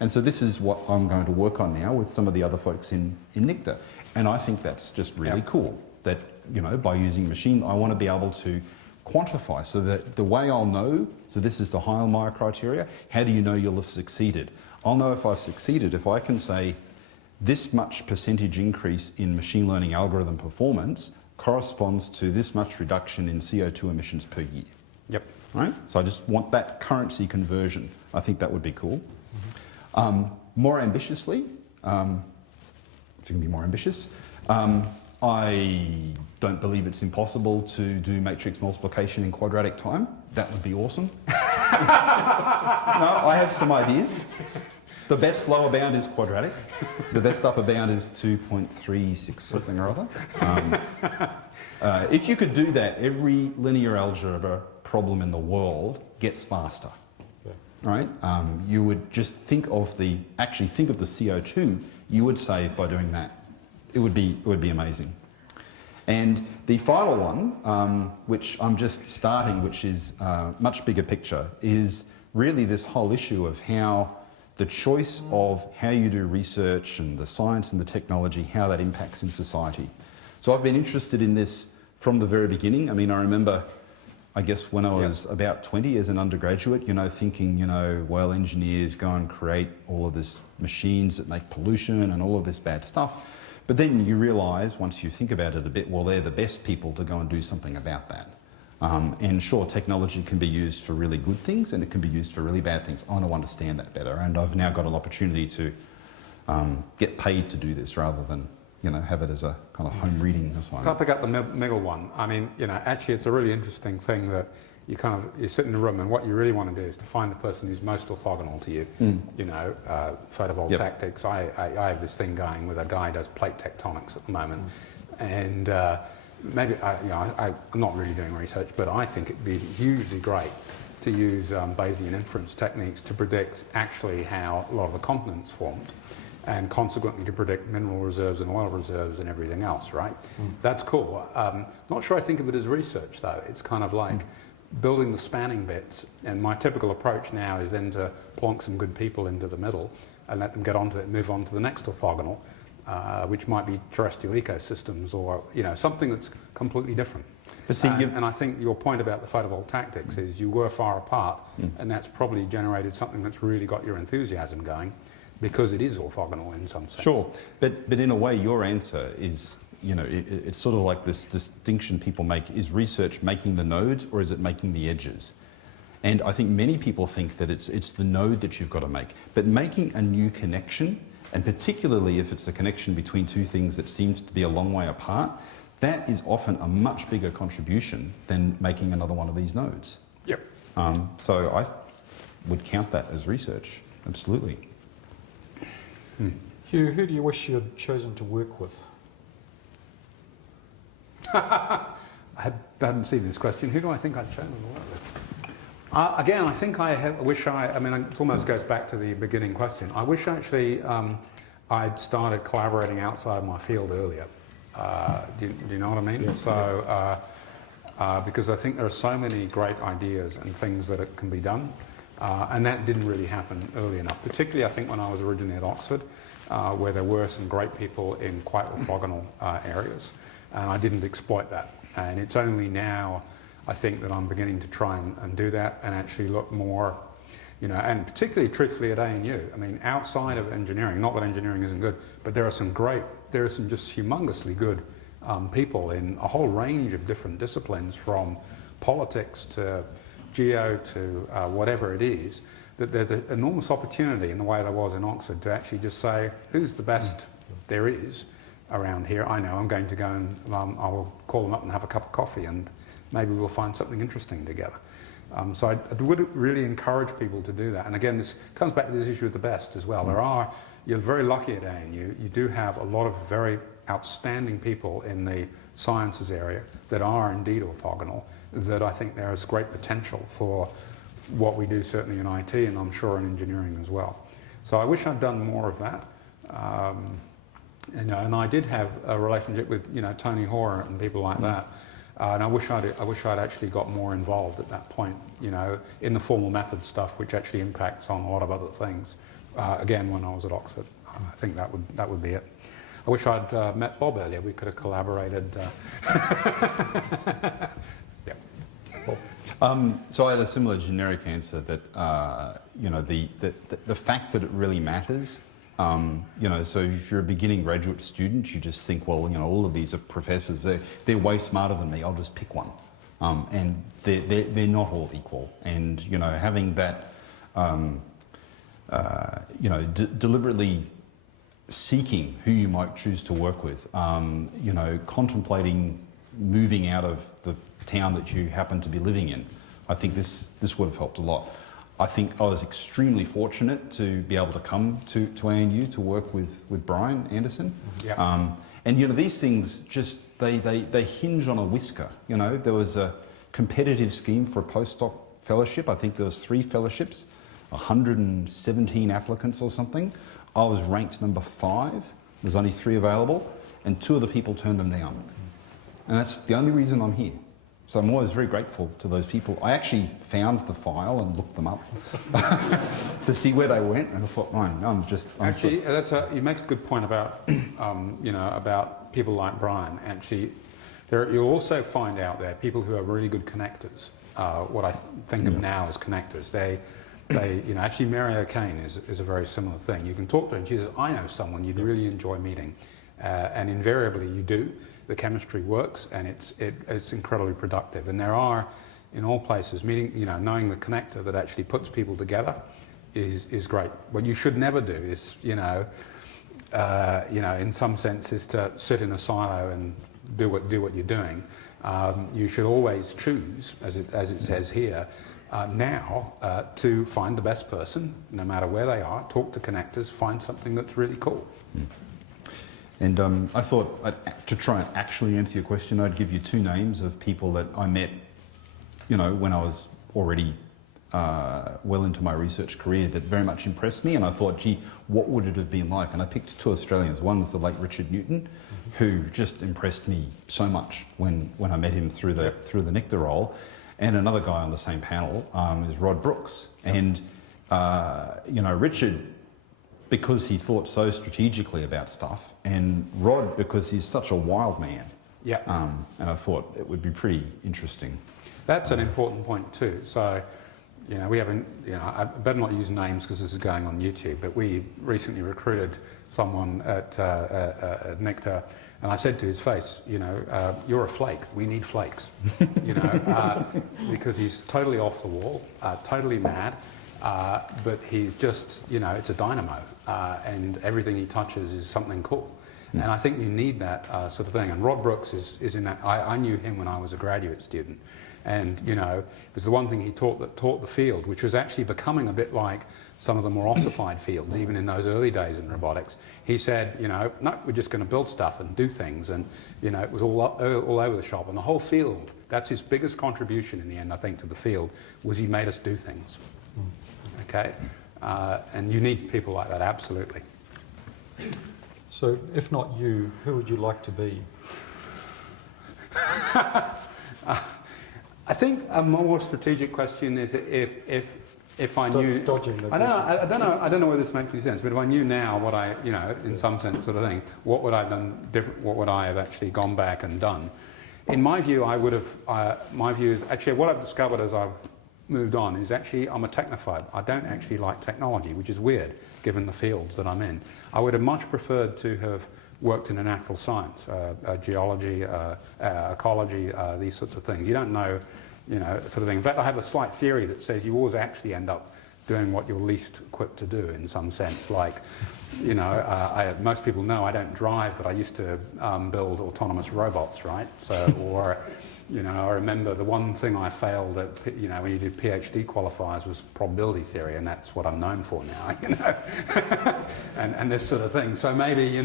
And so this is what I'm going to work on now with some of the other folks in NICTA. And I think that's just really cool that, by using machine, I want to be able to quantify so that the way I'll know, so this is the Heilmeier criteria, how do you know you'll have succeeded? I'll know if I've succeeded if I can say this much percentage increase in machine learning algorithm performance corresponds to this much reduction in CO2 emissions per year. Yep. Right? So I just want that currency conversion. I think that would be cool. More ambitiously, if you can be more ambitious, I don't believe it's impossible to do matrix multiplication in quadratic time. That would be awesome. No, I have some ideas. The best lower bound is quadratic. The best upper bound is 2.36 something or other. If you could do that, every linear algebra problem in the world gets faster. Right? You would just think of the CO2 you would save by doing that. It would be amazing. And the final one, which I'm just starting, which is much bigger picture, is really this whole issue of how the choice of how you do research and the science and the technology, how that impacts in society. So I've been interested in this from the very beginning. I mean, I remember, I guess when I was about 20 as an undergraduate, thinking, well, engineers go and create all of this machines that make pollution and all of this bad stuff. But then you realise, once you think about it a bit, well, they're the best people to go and do something about that. And sure, technology can be used for really good things and it can be used for really bad things. I want to understand that better, and I've now got an opportunity to get paid to do this rather than, you know, have it as a kind of home reading assignment. Can I pick up the middle one? I mean, you know, actually it's a really interesting thing that you sit in a room and what you really want to do is to find the person who's most orthogonal to you. You know, photovoltaics. I have this thing going with a guy who does plate tectonics at the moment, and maybe I'm not really doing research, but I think it'd be hugely great to use Bayesian inference techniques to predict actually how a lot of the continents formed, and consequently to predict mineral reserves and oil reserves and everything else, right? That's cool. Not sure I think of it as research though. It's kind of like building the spanning bits, and my typical approach now is then to plonk some good people into the middle and let them get onto it and move on to the next orthogonal, which might be terrestrial ecosystems or, you know, something that's completely different. But see, and I think your point about the photovoltaics is you were far apart, and that's probably generated something that's really got your enthusiasm going, because it is orthogonal in some sense. Sure, but in a way your answer is, you know, it's sort of like this distinction people make, is research making the nodes or is it making the edges? And I think many people think that it's the node that you've got to make, but making a new connection, and particularly if it's a connection between two things that seems to be a long way apart, that is often a much bigger contribution than making another one of these nodes. Yep. So I would count that as research, absolutely. Hugh, who do you wish you had chosen to work with? I hadn't seen this question. Who do I think I'd chosen to work with? Again, I think I mean, it almost goes back to the beginning question. I wish actually I'd started collaborating outside of my field earlier. Do you know what I mean? Yeah. So, because I think there are so many great ideas and things that it can be done, and that didn't really happen early enough. Particularly, I think when I was originally at Oxford, where there were some great people in quite orthogonal areas, and I didn't exploit that. And it's only now, I think, that I'm beginning to try and do that and actually look more, you know, and particularly truthfully at ANU. I mean, outside of engineering, not that engineering isn't good, but there are some just humongously good people in a whole range of different disciplines, from politics to geo to whatever it is, that there's an enormous opportunity in the way there was in Oxford to actually just say, who's the best there is around here? I know I'm going to go and I will call them up and have a cup of coffee and maybe we'll find something interesting together. So I would really encourage people to do that. And again, this comes back to this issue of the best as well. You're very lucky at ANU. You do have a lot of very outstanding people in the sciences area that are indeed orthogonal, that I think there is great potential for what we do, certainly in IT, and I'm sure in engineering as well. So I wish I'd done more of that. And I did have a relationship with, you know, Tony Hoare and people like that. And I wish I'd actually got more involved at that point, you know, in the formal method stuff, which actually impacts on a lot of other things. Again, when I was at Oxford, I think that would be it. I wish I'd met Bob earlier. We could have collaborated. Yeah. So I had a similar generic answer that you know, the fact that it really matters. You know, so if you're a beginning graduate student, you just think, well, you know, all of these are professors. They're way smarter than me. I'll just pick one, and they're not all equal. And you know, having that, you know, deliberately seeking who you might choose to work with. You know, contemplating moving out of the town that you happen to be living in. I think this would have helped a lot. I think I was extremely fortunate to be able to come to ANU to work with Brian Anderson. Yeah. And you know, these things just, they hinge on a whisker. You know, there was a competitive scheme for a postdoc fellowship. I think there was 3 fellowships, 117 applicants or something. I was ranked number 5. There's only 3 available, and 2 of the people turned them down. And that's the only reason I'm here. So I'm always very grateful to those people. I actually found the file and looked them up to see where they went, and I thought, you make a good point about you know, about people like Brian. Actually, you'll also find out there people who are really good connectors. What I think of now as connectors. They you know, actually Mary O'Kane is a very similar thing. You can talk to her and she says, I know someone you'd really enjoy meeting. and invariably you do. The chemistry works, and it's incredibly productive. And there are, in all places, knowing the connector that actually puts people together is great. What you should never do is, in some sense, is to sit in a silo and do what you're doing. You should always choose, as it says here, to find the best person, no matter where they are, talk to connectors, find something that's really cool. And I thought, to try and actually answer your question, I'd give you two names of people that I met, when I was already well into my research career, that very much impressed me. And I thought, gee, what would it have been like? And I picked two Australians. One was the late Richard Newton, who just impressed me so much when I met him through the NICTA role. And another guy on the same panel is Rod Brooks. And, Richard, because he thought so strategically about stuff, and Rod, because he's such a wild man. Yeah. And I thought it would be pretty interesting. That's an important point too. So, we haven't, I better not use names because this is going on YouTube, but we recently recruited someone at NICTA, and I said to his face, you're a flake. We need flakes, because he's totally off the wall, totally mad, but he's just, it's a dynamo, and everything he touches is something cool. And I think you need that sort of thing. And Rod Brooks is in that. I knew him when I was a graduate student. And, it was the one thing he taught the field, which was actually becoming a bit like some of the more ossified fields, even in those early days in robotics. He said, no, we're just going to build stuff and do things. And, it was all over the shop. And the whole field, that's his biggest contribution in the end, I think, to the field, was he made us do things. Okay? And you need people like that, absolutely. So, if not you, who would you like to be? I think a more strategic question is if I knew. Dodging the I don't know whether this makes any sense. But if I knew now what I, in some sense, sort of thing, what would I have done different? What would I have actually gone back and done? In my view, I would have. My view is actually what I've discovered as I've moved on is actually I'm a technophobe. I don't actually like technology, which is weird given the fields that I'm in. I would have much preferred to have worked in a natural science, geology, ecology, these sorts of things. You don't know, sort of thing. In fact, I have a slight theory that says you always actually end up doing what you're least equipped to do in some sense. Like, most people know I don't drive, but I used to build autonomous robots, right? So, or, I remember the one thing I failed at, when you did PhD qualifiers was probability theory, and that's what I'm known for now, and this sort of thing. So maybe,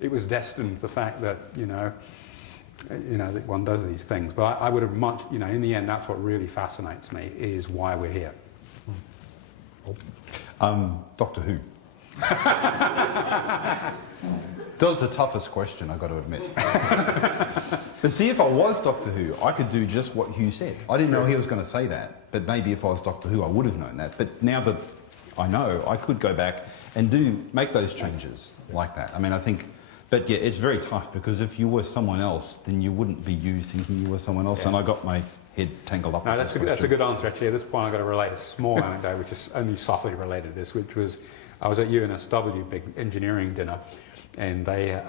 it was destined, the fact that, that one does these things. But I would have much, in the end, that's what really fascinates me, is why we're here. Doctor Who. That was the toughest question, I've got to admit. But see, if I was Doctor Who, I could do just what Hugh said. I didn't know he was going to say that, but maybe if I was Doctor Who, I would have known that. But now that I know, I could go back and make those changes like that. I mean, I think, but yeah, it's very tough, because if you were someone else, then you wouldn't be you thinking you were someone else. Yeah. And I got my head tangled up. No, that's a good answer, actually. At this point, I've got to relate a small anecdote, which is only softly related to this, which was, I was at UNSW, big engineering dinner, and they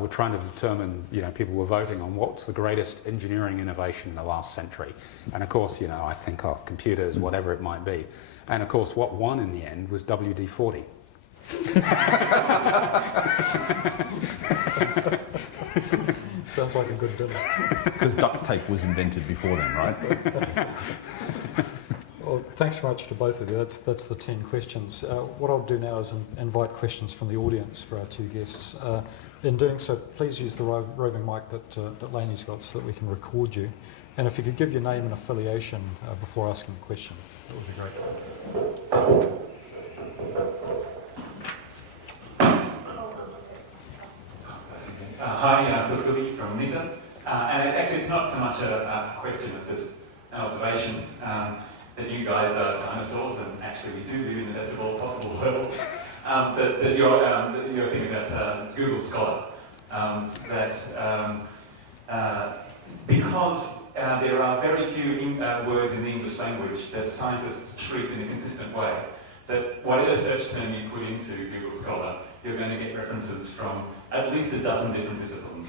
were trying to determine, people were voting on what's the greatest engineering innovation in the last century. And of course, I think computers, whatever it might be. And of course, what won in the end was WD-40. Sounds like a good dinner. Because duct tape was invented before then, right? Well, thanks very much to both of you. That's the 10 questions. What I'll do now is invite questions from the audience for our two guests. In doing so, please use the roving mic that Laney's got so that we can record you. And if you could give your name and affiliation before asking the question, that would be great. Hi, Philip from NICTA. And actually, it's not so much a question, it's just an observation that you guys are dinosaurs, and actually we do live in the best of all possible worlds. That you're thinking about Google Scholar. Because there are very few words in the English language that scientists treat in a consistent way, that whatever search term you put into Google Scholar, you're going to get references from at least a dozen different disciplines.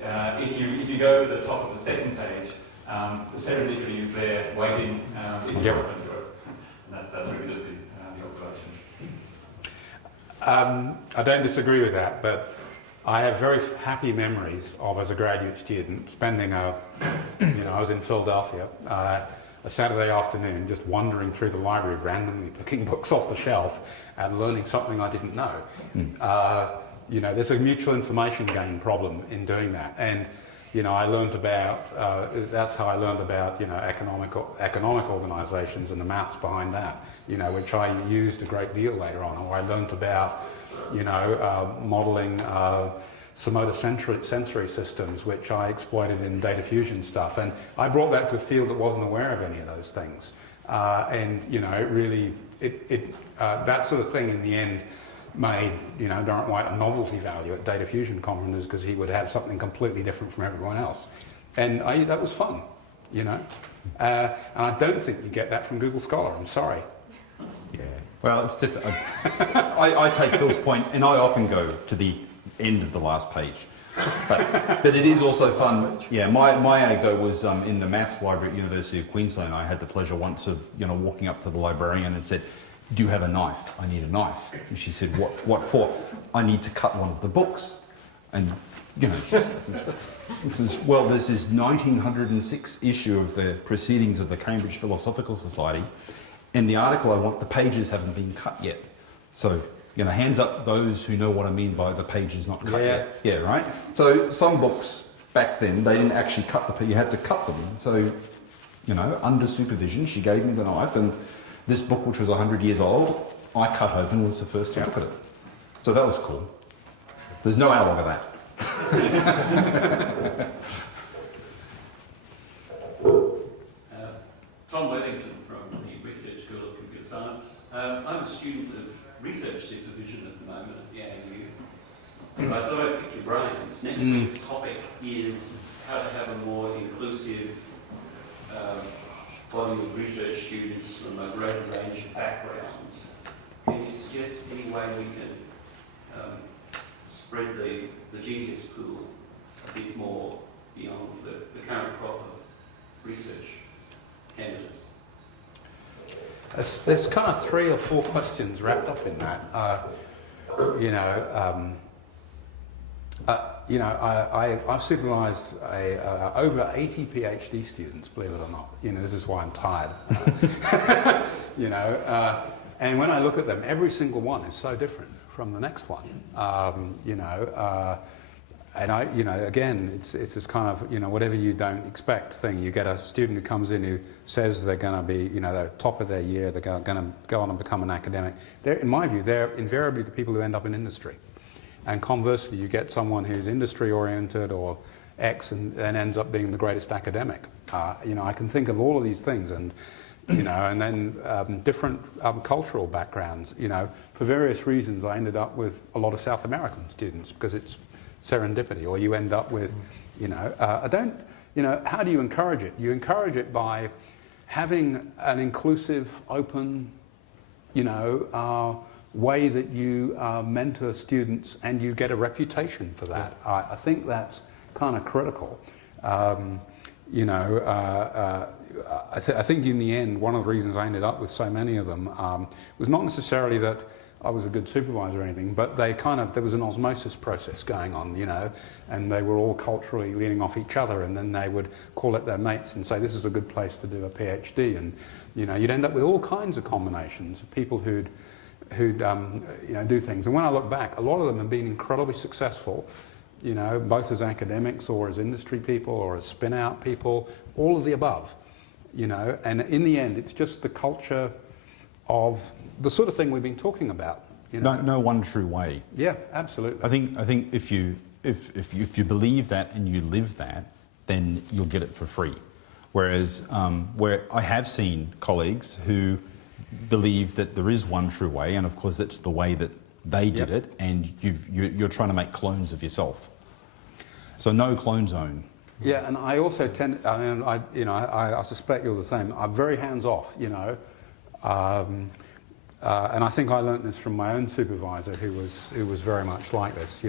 If you go to the top of the second page, the serendipity is there waiting if you're open to it. And that's really just the observation. I don't disagree with that, but I have very happy memories of, as a graduate student, spending I was in Philadelphia, a Saturday afternoon, just wandering through the library, randomly picking books off the shelf and learning something I didn't know. There's a mutual information gain problem in doing that. And, I learned about, that's how I learned about, economic organisations and the maths behind that, which I used a great deal later on. Or I learned about, modelling somatosensory systems, which I exploited in data fusion stuff. And I brought that to a field that wasn't aware of any of those things. That sort of thing in the end made, Durrant-Whyte a novelty value at data fusion conferences because he would have something completely different from everyone else. And that was fun, And I don't think you get that from Google Scholar, I'm sorry. Yeah. Well, it's different. I take Phil's point, and I often go to the end of the last page. But it is also fun. Yeah, my anecdote was in the maths library at University of Queensland. I had the pleasure once of walking up to the librarian and said, "Do you have a knife? I need a knife." And she said, "What for?" "I need to cut one of the books." And she says, "Well, this is 1906 issue of the Proceedings of the Cambridge Philosophical Society, and the article I want, the pages haven't been cut yet. So, hands up those who know what I mean by the pages not cut yet." Yeah, right? So some books back then, they didn't actually cut you had to cut them. So, under supervision, she gave me the knife, and this book, which was 100 years old, I cut open, was the first to look at it. So that was cool. There's no analogue of that. Tom Wellington from the Research School of Computer Science. I'm a student of research supervision at the moment at the ANU. So I thought I'd pick your brains. Next week's topic is how to have a more inclusive body of research students from a greater range of backgrounds. Can you suggest any way we can spread the genius pool a bit more beyond the current crop of research candidates? There's kind of 3 or 4 questions wrapped up in that. I've supervised over 80 PhD students, believe it or not. This is why I'm tired. And when I look at them, every single one is so different from the next one. Again, it's this kind of, whatever you don't expect thing. You get a student who comes in who says they're going to be, they're top of their year, they're going to go on and become an academic. In my view, they're invariably the people who end up in industry. And conversely, you get someone who's industry-oriented or X and ends up being the greatest academic. I can think of all of these things, and and then different cultural backgrounds. For various reasons, I ended up with a lot of South American students because it's serendipity. Or you end up with, how do you encourage it? You encourage it by having an inclusive, open, way that you mentor students, and you get a reputation for that. I think that's kind of critical. I think in the end, one of the reasons I ended up with so many of them was not necessarily that I was a good supervisor or anything, but there was an osmosis process going on, and they were all culturally leaning off each other, and then they would call it their mates and say, this is a good place to do a PhD, and, you'd end up with all kinds of combinations of people who'd do things. And when I look back, a lot of them have been incredibly successful, both as academics or as industry people or as spin-out people, all of the above, and in the end, it's just the culture of the sort of thing we've been talking about. No one true way. Yeah, absolutely. I think if you believe that and you live that, then you'll get it for free. Whereas where I have seen colleagues who believe that there is one true way, and of course it's the way that they did it, and you're trying to make clones of yourself. So no clone zone. Yeah, and I also tend, I suspect you're the same. I'm very hands off. and I think I learnt this from my own supervisor, who was very much like this.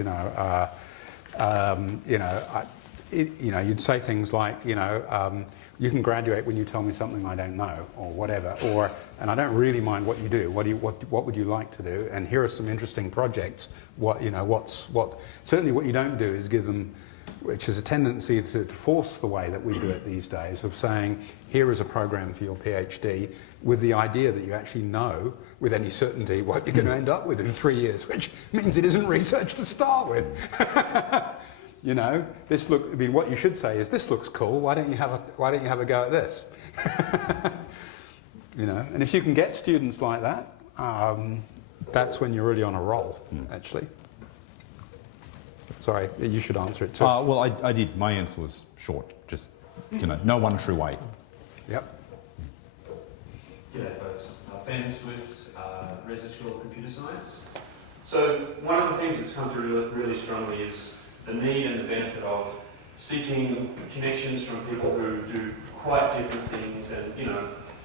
You'd say things like, you can graduate when you tell me something I don't know, or whatever, and I don't really mind what you do. What would you like to do? And here are some interesting projects. Certainly what you don't do is give them, which is a tendency to force the way that we do it these days, of saying, here is a program for your PhD, with the idea that you actually know with any certainty what you're going to end up with in 3 years, which means it isn't research to start with. What you should say is, this looks cool, why don't you have a go at this? And if you can get students like that, that's when you're really on a roll, actually. Sorry, you should answer it too. Well, I did. My answer was short. Just, no one true way. Yep. G'day folks. Ben Swift, Research School of Computer Science. So one of the things that's come through really strongly is the need and the benefit of seeking connections from people who do quite different things, and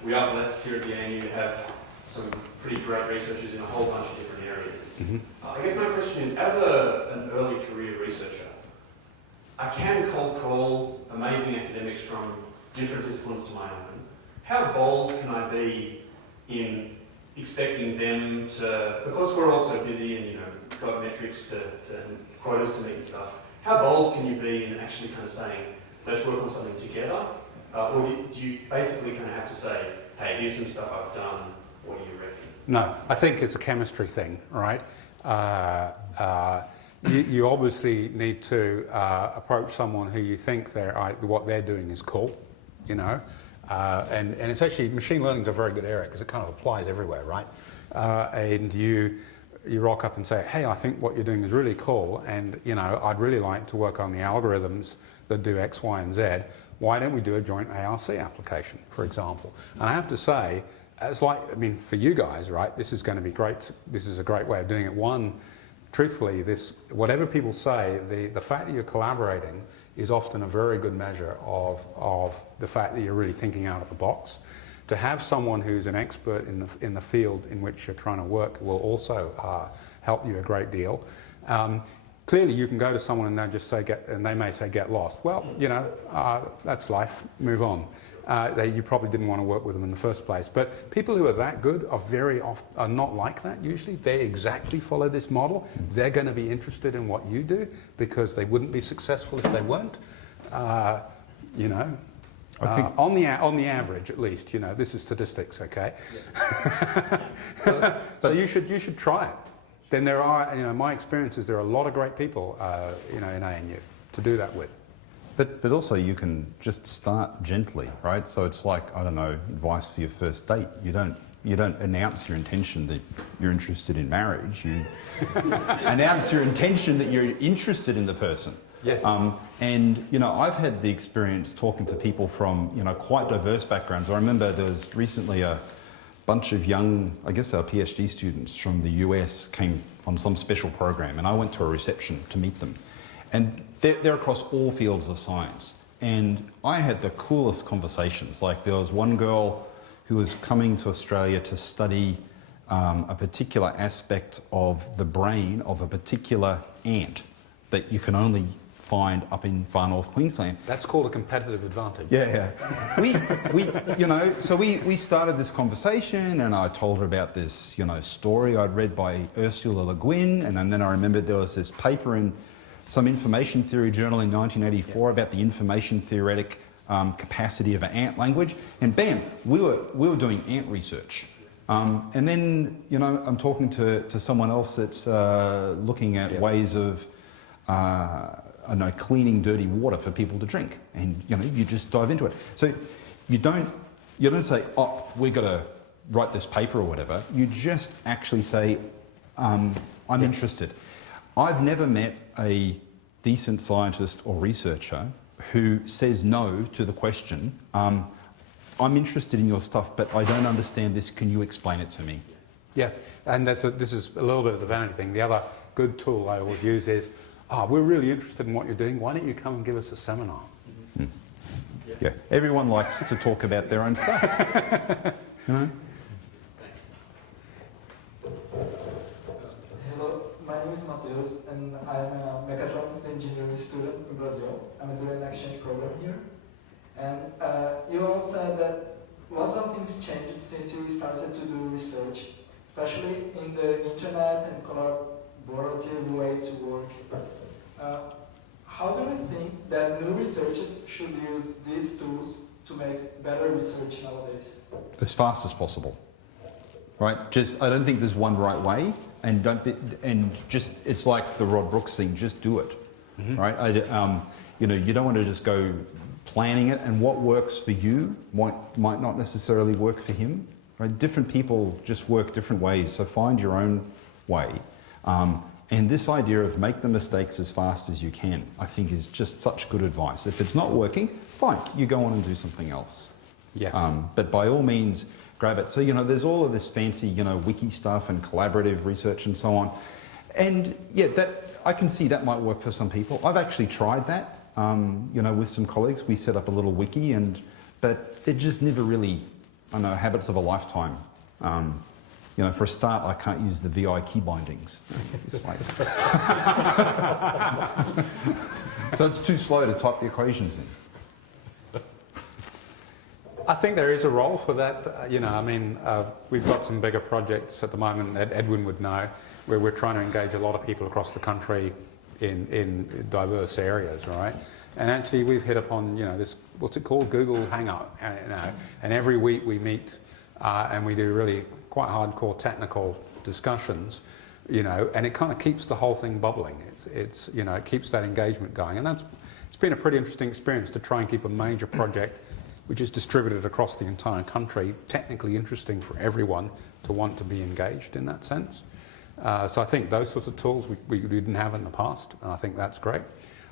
we are blessed here at the ANU to have some pretty great researchers in a whole bunch of different areas. Mm-hmm. I guess my question is, as an early career researcher, I can cold call amazing academics from different disciplines to my own. How bold can I be in expecting them to, because we're all so busy and got metrics to quotas to meet and stuff, how bold can you be in actually kind of saying, let's work on something together? Or do you basically kind of have to say, hey, here's some stuff I've done, what do you reckon? No, I think it's a chemistry thing, right? You obviously need to approach someone who you think what they're doing is cool, and it's actually, machine learning is a very good area because it kind of applies everywhere, right? And you rock up and say, hey, I think what you're doing is really cool, and I'd really like to work on the algorithms that do X, Y, and Z. Why don't we do a joint ARC application, for example? And I have to say, for you guys, right, this is going to be great. This is a great way of doing it. One, truthfully, whatever people say, the fact that you're collaborating is often a very good measure of the fact that you're really thinking out of the box. To have someone who's an expert in the field in which you're trying to work will also help you a great deal. Clearly, you can go to someone and they'll just say, and they may say, get lost. Well, that's life, move on. You probably didn't want to work with them in the first place. But people who are that good are not like that usually. They exactly follow this model. They're going to be interested in what you do because they wouldn't be successful if they weren't. I think on the average, at least, this is statistics, okay? Yeah. So you should try it. Then there are, my experience is there are a lot of great people, in ANU to do that with. But also you can just start gently, right? So it's like, I don't know, advice for your first date. You don't announce your intention that you're interested in marriage. You announce your intention that you're interested in the person. Yes. And I've had the experience talking to people from quite diverse backgrounds. I remember there was recently a bunch of young, I guess our PhD students from the US came on some special program, and I went to a reception to meet them. And they're across all fields of science. And I had the coolest conversations. Like there was one girl who was coming to Australia to study a particular aspect of the brain of a particular ant that you can only find up in far north Queensland. That's called a competitive advantage. Yeah. We started this conversation, and I told her about this, story I'd read by Ursula Le Guin, and then I remembered there was this paper in some information theory journal in 1984 about the information theoretic capacity of an ant language, and bam, we were doing ant research. And then, I'm talking to someone else that's looking at ways of cleaning dirty water for people to drink, and you just dive into it. So you don't say, oh, we've got to write this paper or whatever. You just actually say, I'm interested. I've never met a decent scientist or researcher who says no to the question, I'm interested in your stuff, but I don't understand this, can you explain it to me? Yeah, and this is a little bit of the vanity thing. The other good tool I always use is, we're really interested in what you're doing, why don't you come and give us a seminar? Mm. Yeah, everyone likes to talk about their own stuff. is Matheus, and I'm a mechatronics engineering student in Brazil. I'm doing an exchange program here. And you all said that lots of things changed since you started to do research, especially in the internet and collaborative way to work. How do you think that new researchers should use these tools to make better research nowadays? As fast as possible, right? I don't think there's one right way, and it's like the Rod Brooks thing. Just do it, right? You don't want to just go planning it, and what works for you might not necessarily work for him. Right? Different people just work different ways, so find your own way. And this idea of make the mistakes as fast as you can, I think, is just such good advice. If it's not working, fine, you go on and do something else. Yeah. But by all means, grab it. So, there's all of this fancy, wiki stuff and collaborative research and so on. And yeah, I can see that might work for some people. I've actually tried that, with some colleagues. We set up a little wiki, but it just never really, habits of a lifetime. For a start, I can't use the VI key bindings. It's like so it's too slow to type the equations in. I think there is a role for that. We've got some bigger projects at the moment that Edwin would know, where we're trying to engage a lot of people across the country in diverse areas, right? And actually, we've hit upon, this, what's it called, Google Hangout, and every week we meet and we do really quite hardcore technical discussions, and it kind of keeps the whole thing bubbling. It keeps that engagement going, and it's been a pretty interesting experience to try and keep a major project which is distributed across the entire country, technically interesting for everyone to want to be engaged in that sense. So I think those sorts of tools we didn't have in the past, and I think that's great.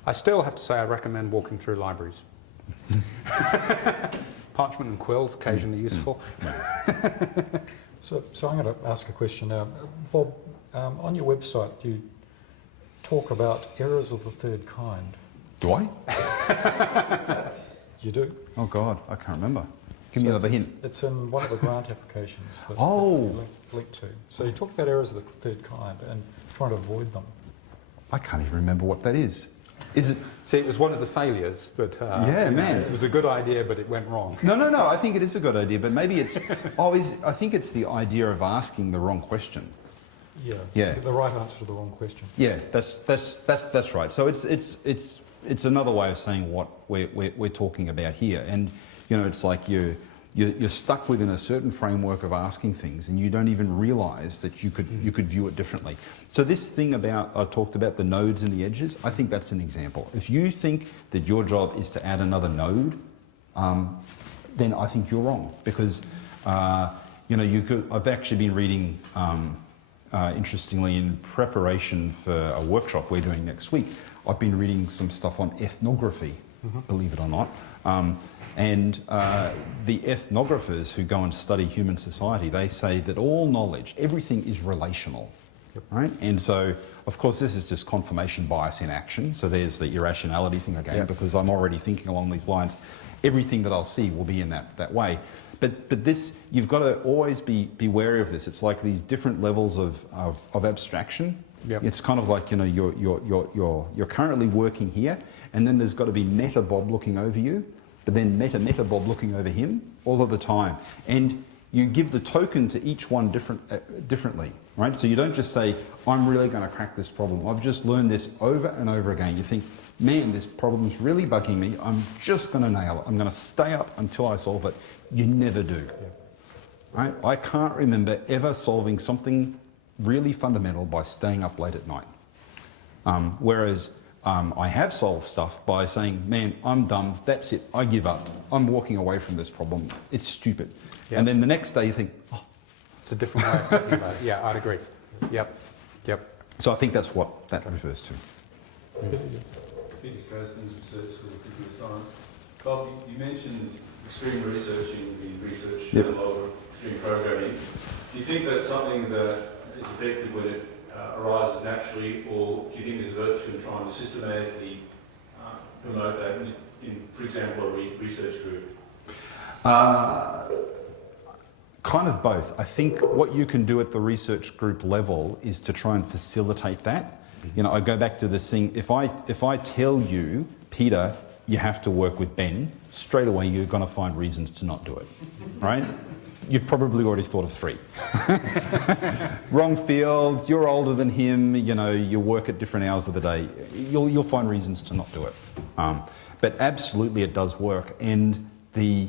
I still have to say I recommend walking through libraries. Parchment and quills, occasionally useful. So I'm going to ask a question now. Bob, on your website you talk about errors of the third kind. Do I? You do. Oh God, I can't remember. Give me another hint. It's in one of the grant applications that link to. So you talk about errors of the third kind and trying to avoid them. I can't even remember what that is. Is it? See, it was one of the failures that. It was a good idea, but it went wrong. No. I think it is a good idea, but maybe it's. I think it's the idea of asking the wrong question. Yeah. The right answer to the wrong question. Yeah, that's right. So it's another way of saying what we're talking about here, and it's like you're stuck within a certain framework of asking things, and you don't even realise that you could view it differently. So this thing I talked about the nodes and the edges, I think that's an example. If you think that your job is to add another node, then I think you're wrong, because I've actually been reading, interestingly, in preparation for a workshop we're doing next week. I've been reading some stuff on ethnography, believe it or not. And the ethnographers who go and study human society, they say that all knowledge, everything is relational, right? And so, of course, this is just confirmation bias in action. So there's the irrationality thing again, because I'm already thinking along these lines. Everything that I'll see will be in that way. But this, you've got to always be wary of this. It's like these different levels of abstraction. Yep. It's kind of like, you're currently working here, and then there's got to be meta Bob looking over you, but then meta Bob looking over him all of the time. And you give the token to each one differently, right? So you don't just say, I'm really going to crack this problem. I've just learned this over and over again. You think, man, this problem's really bugging me. I'm just going to nail it. I'm going to stay up until I solve it. You never do, right? I can't remember ever solving something really fundamental by staying up late at night. Whereas I have solved stuff by saying, man, I'm done, that's it, I give up, I'm walking away from this problem, it's stupid. Yep. And then the next day you think, oh. It's a different way of thinking about it. Yeah, I'd agree. Yep. So I think that's what that refers to. Peter Strausson's Research School of Computer Science. Bob, you mentioned extreme research in the research catalog, extreme programming. Do you think that's something that is effective when it arises naturally, or do you think there's virtue in trying to systematically promote that in, for example, a research group? Kind of both. I think what you can do at the research group level is to try and facilitate that. You know, I go back to this thing, if I tell you, Peter, you have to work with Ben, straight away you're going to find reasons to not do it, right? You've probably already thought of 3. Wrong field, you're older than him, you know, you work at different hours of the day. You'll find reasons to not do it. But absolutely it does work. And the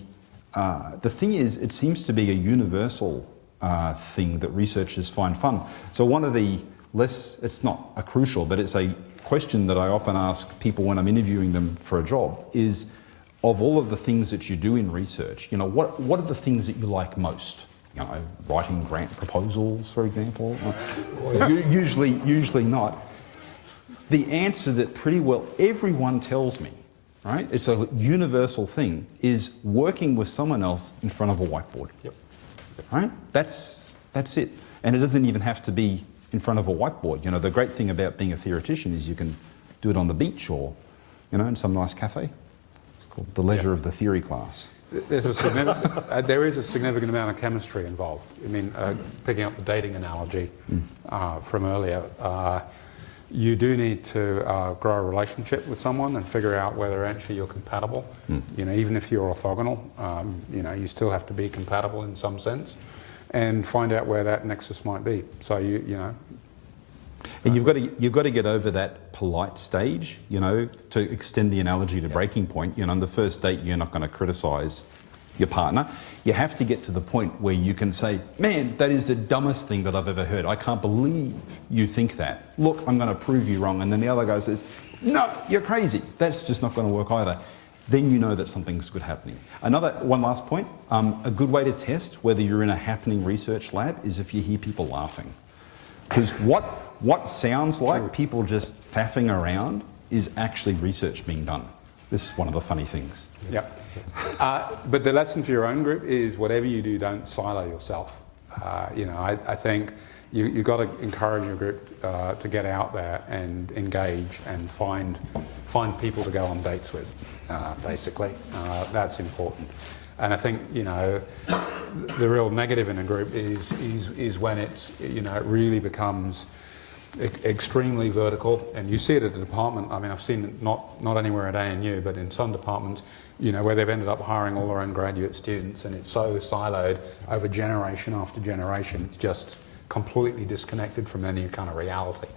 thing is, it seems to be a universal thing that researchers find fun. So one of the it's not a crucial, but it's a question that I often ask people when I'm interviewing them for a job is, of all of the things that you do in research, you know, what are the things that you like most? You know, writing grant proposals, for example? Usually not. The answer that pretty well everyone tells me, right, it's a universal thing, is working with someone else in front of a whiteboard. Yep. Right? That's it. And it doesn't even have to be in front of a whiteboard. You know, the great thing about being a theoretician is you can do it on the beach or, you know, in some nice cafe. It's called the leisure of the theory class. There's there is a significant amount of chemistry involved. I mean, picking up the dating analogy from earlier, you do need to grow a relationship with someone and figure out whether actually you're compatible. You know, even if you're orthogonal, you know, you still have to be compatible in some sense, and find out where that nexus might be. So you know. And you've got to get over that polite stage, you know, to extend the analogy to breaking point. You know, on the first date, you're not going to criticise your partner. You have to get to the point where you can say, man, that is the dumbest thing that I've ever heard. I can't believe you think that. Look, I'm going to prove you wrong. And then the other guy says, no, you're crazy. That's just not going to work either. Then you know that something's good happening. One last point, a good way to test whether you're in a happening research lab is if you hear people laughing. Because what sounds like people just faffing around is actually research being done. This is one of the funny things. Yeah. But the lesson for your own group is whatever you do, don't silo yourself. You know, I think you've got to encourage your group to get out there and engage and find people to go on dates with, basically. That's important. And I think, you know, the real negative in a group is when it's, you know, it really becomes extremely vertical, and you see it at the department. I mean, I've seen it not anywhere at ANU, but in some departments, you know, where they've ended up hiring all their own graduate students, and it's so siloed over generation after generation, it's just completely disconnected from any kind of reality,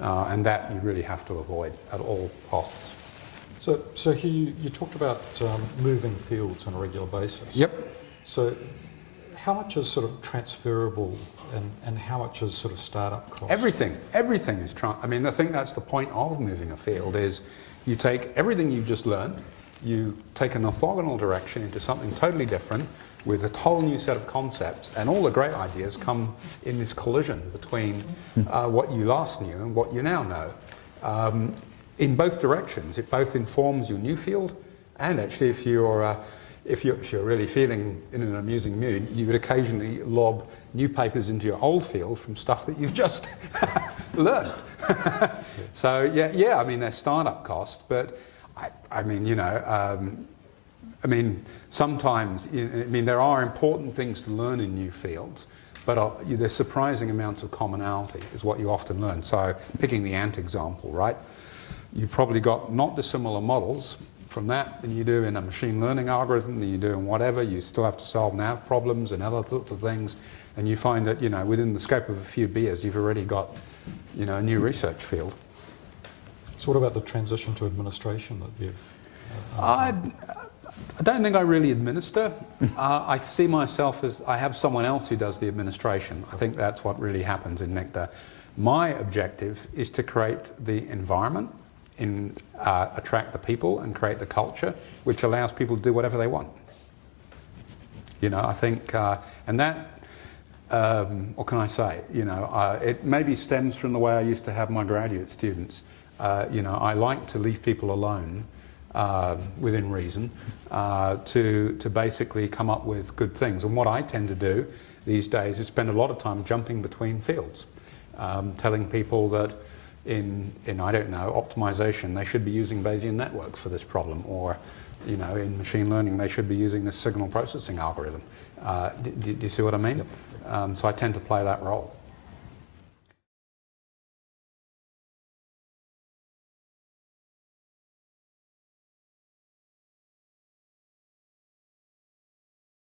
and that you really have to avoid at all costs. So Hugh, you talked about moving fields on a regular basis. Yep. So how much is sort of transferable and how much is sort of startup cost? Everything is I mean, I think that's the point of moving a field is you take everything you've just learned, you take an orthogonal direction into something totally different with a whole new set of concepts, and all the great ideas come in this collision between what you last knew and what you now know. In both directions, it both informs your new field, and actually if you're really feeling in an amusing mood, you would occasionally lob new papers into your old field from stuff that you've just learned. So yeah, I mean, there's startup cost, but I mean, you know, I mean, sometimes, I mean, there are important things to learn in new fields, but there's surprising amounts of commonality is what you often learn. So picking the ant example, right? You've probably got not dissimilar models from that than you do in a machine learning algorithm, than you do in whatever. You still have to solve nav problems and other sorts of things, and you find that, you know, within the scope of a few beers, you've already got, you know, a new research field. So what about the transition to administration that you've... I don't think I really administer. I see myself as I have someone else who does the administration. I think that's what really happens in NICTA. My objective is to create the environment, attract the people and create the culture which allows people to do whatever they want. You know, I think, and that, what can I say? You know, it maybe stems from the way I used to have my graduate students. You know, I like to leave people alone within reason to basically come up with good things. And what I tend to do these days is spend a lot of time jumping between fields, telling people that in I don't know, optimization, they should be using Bayesian networks for this problem, or, you know, in machine learning, they should be using this signal processing algorithm. Do you see what I mean? Yep. So I tend to play that role.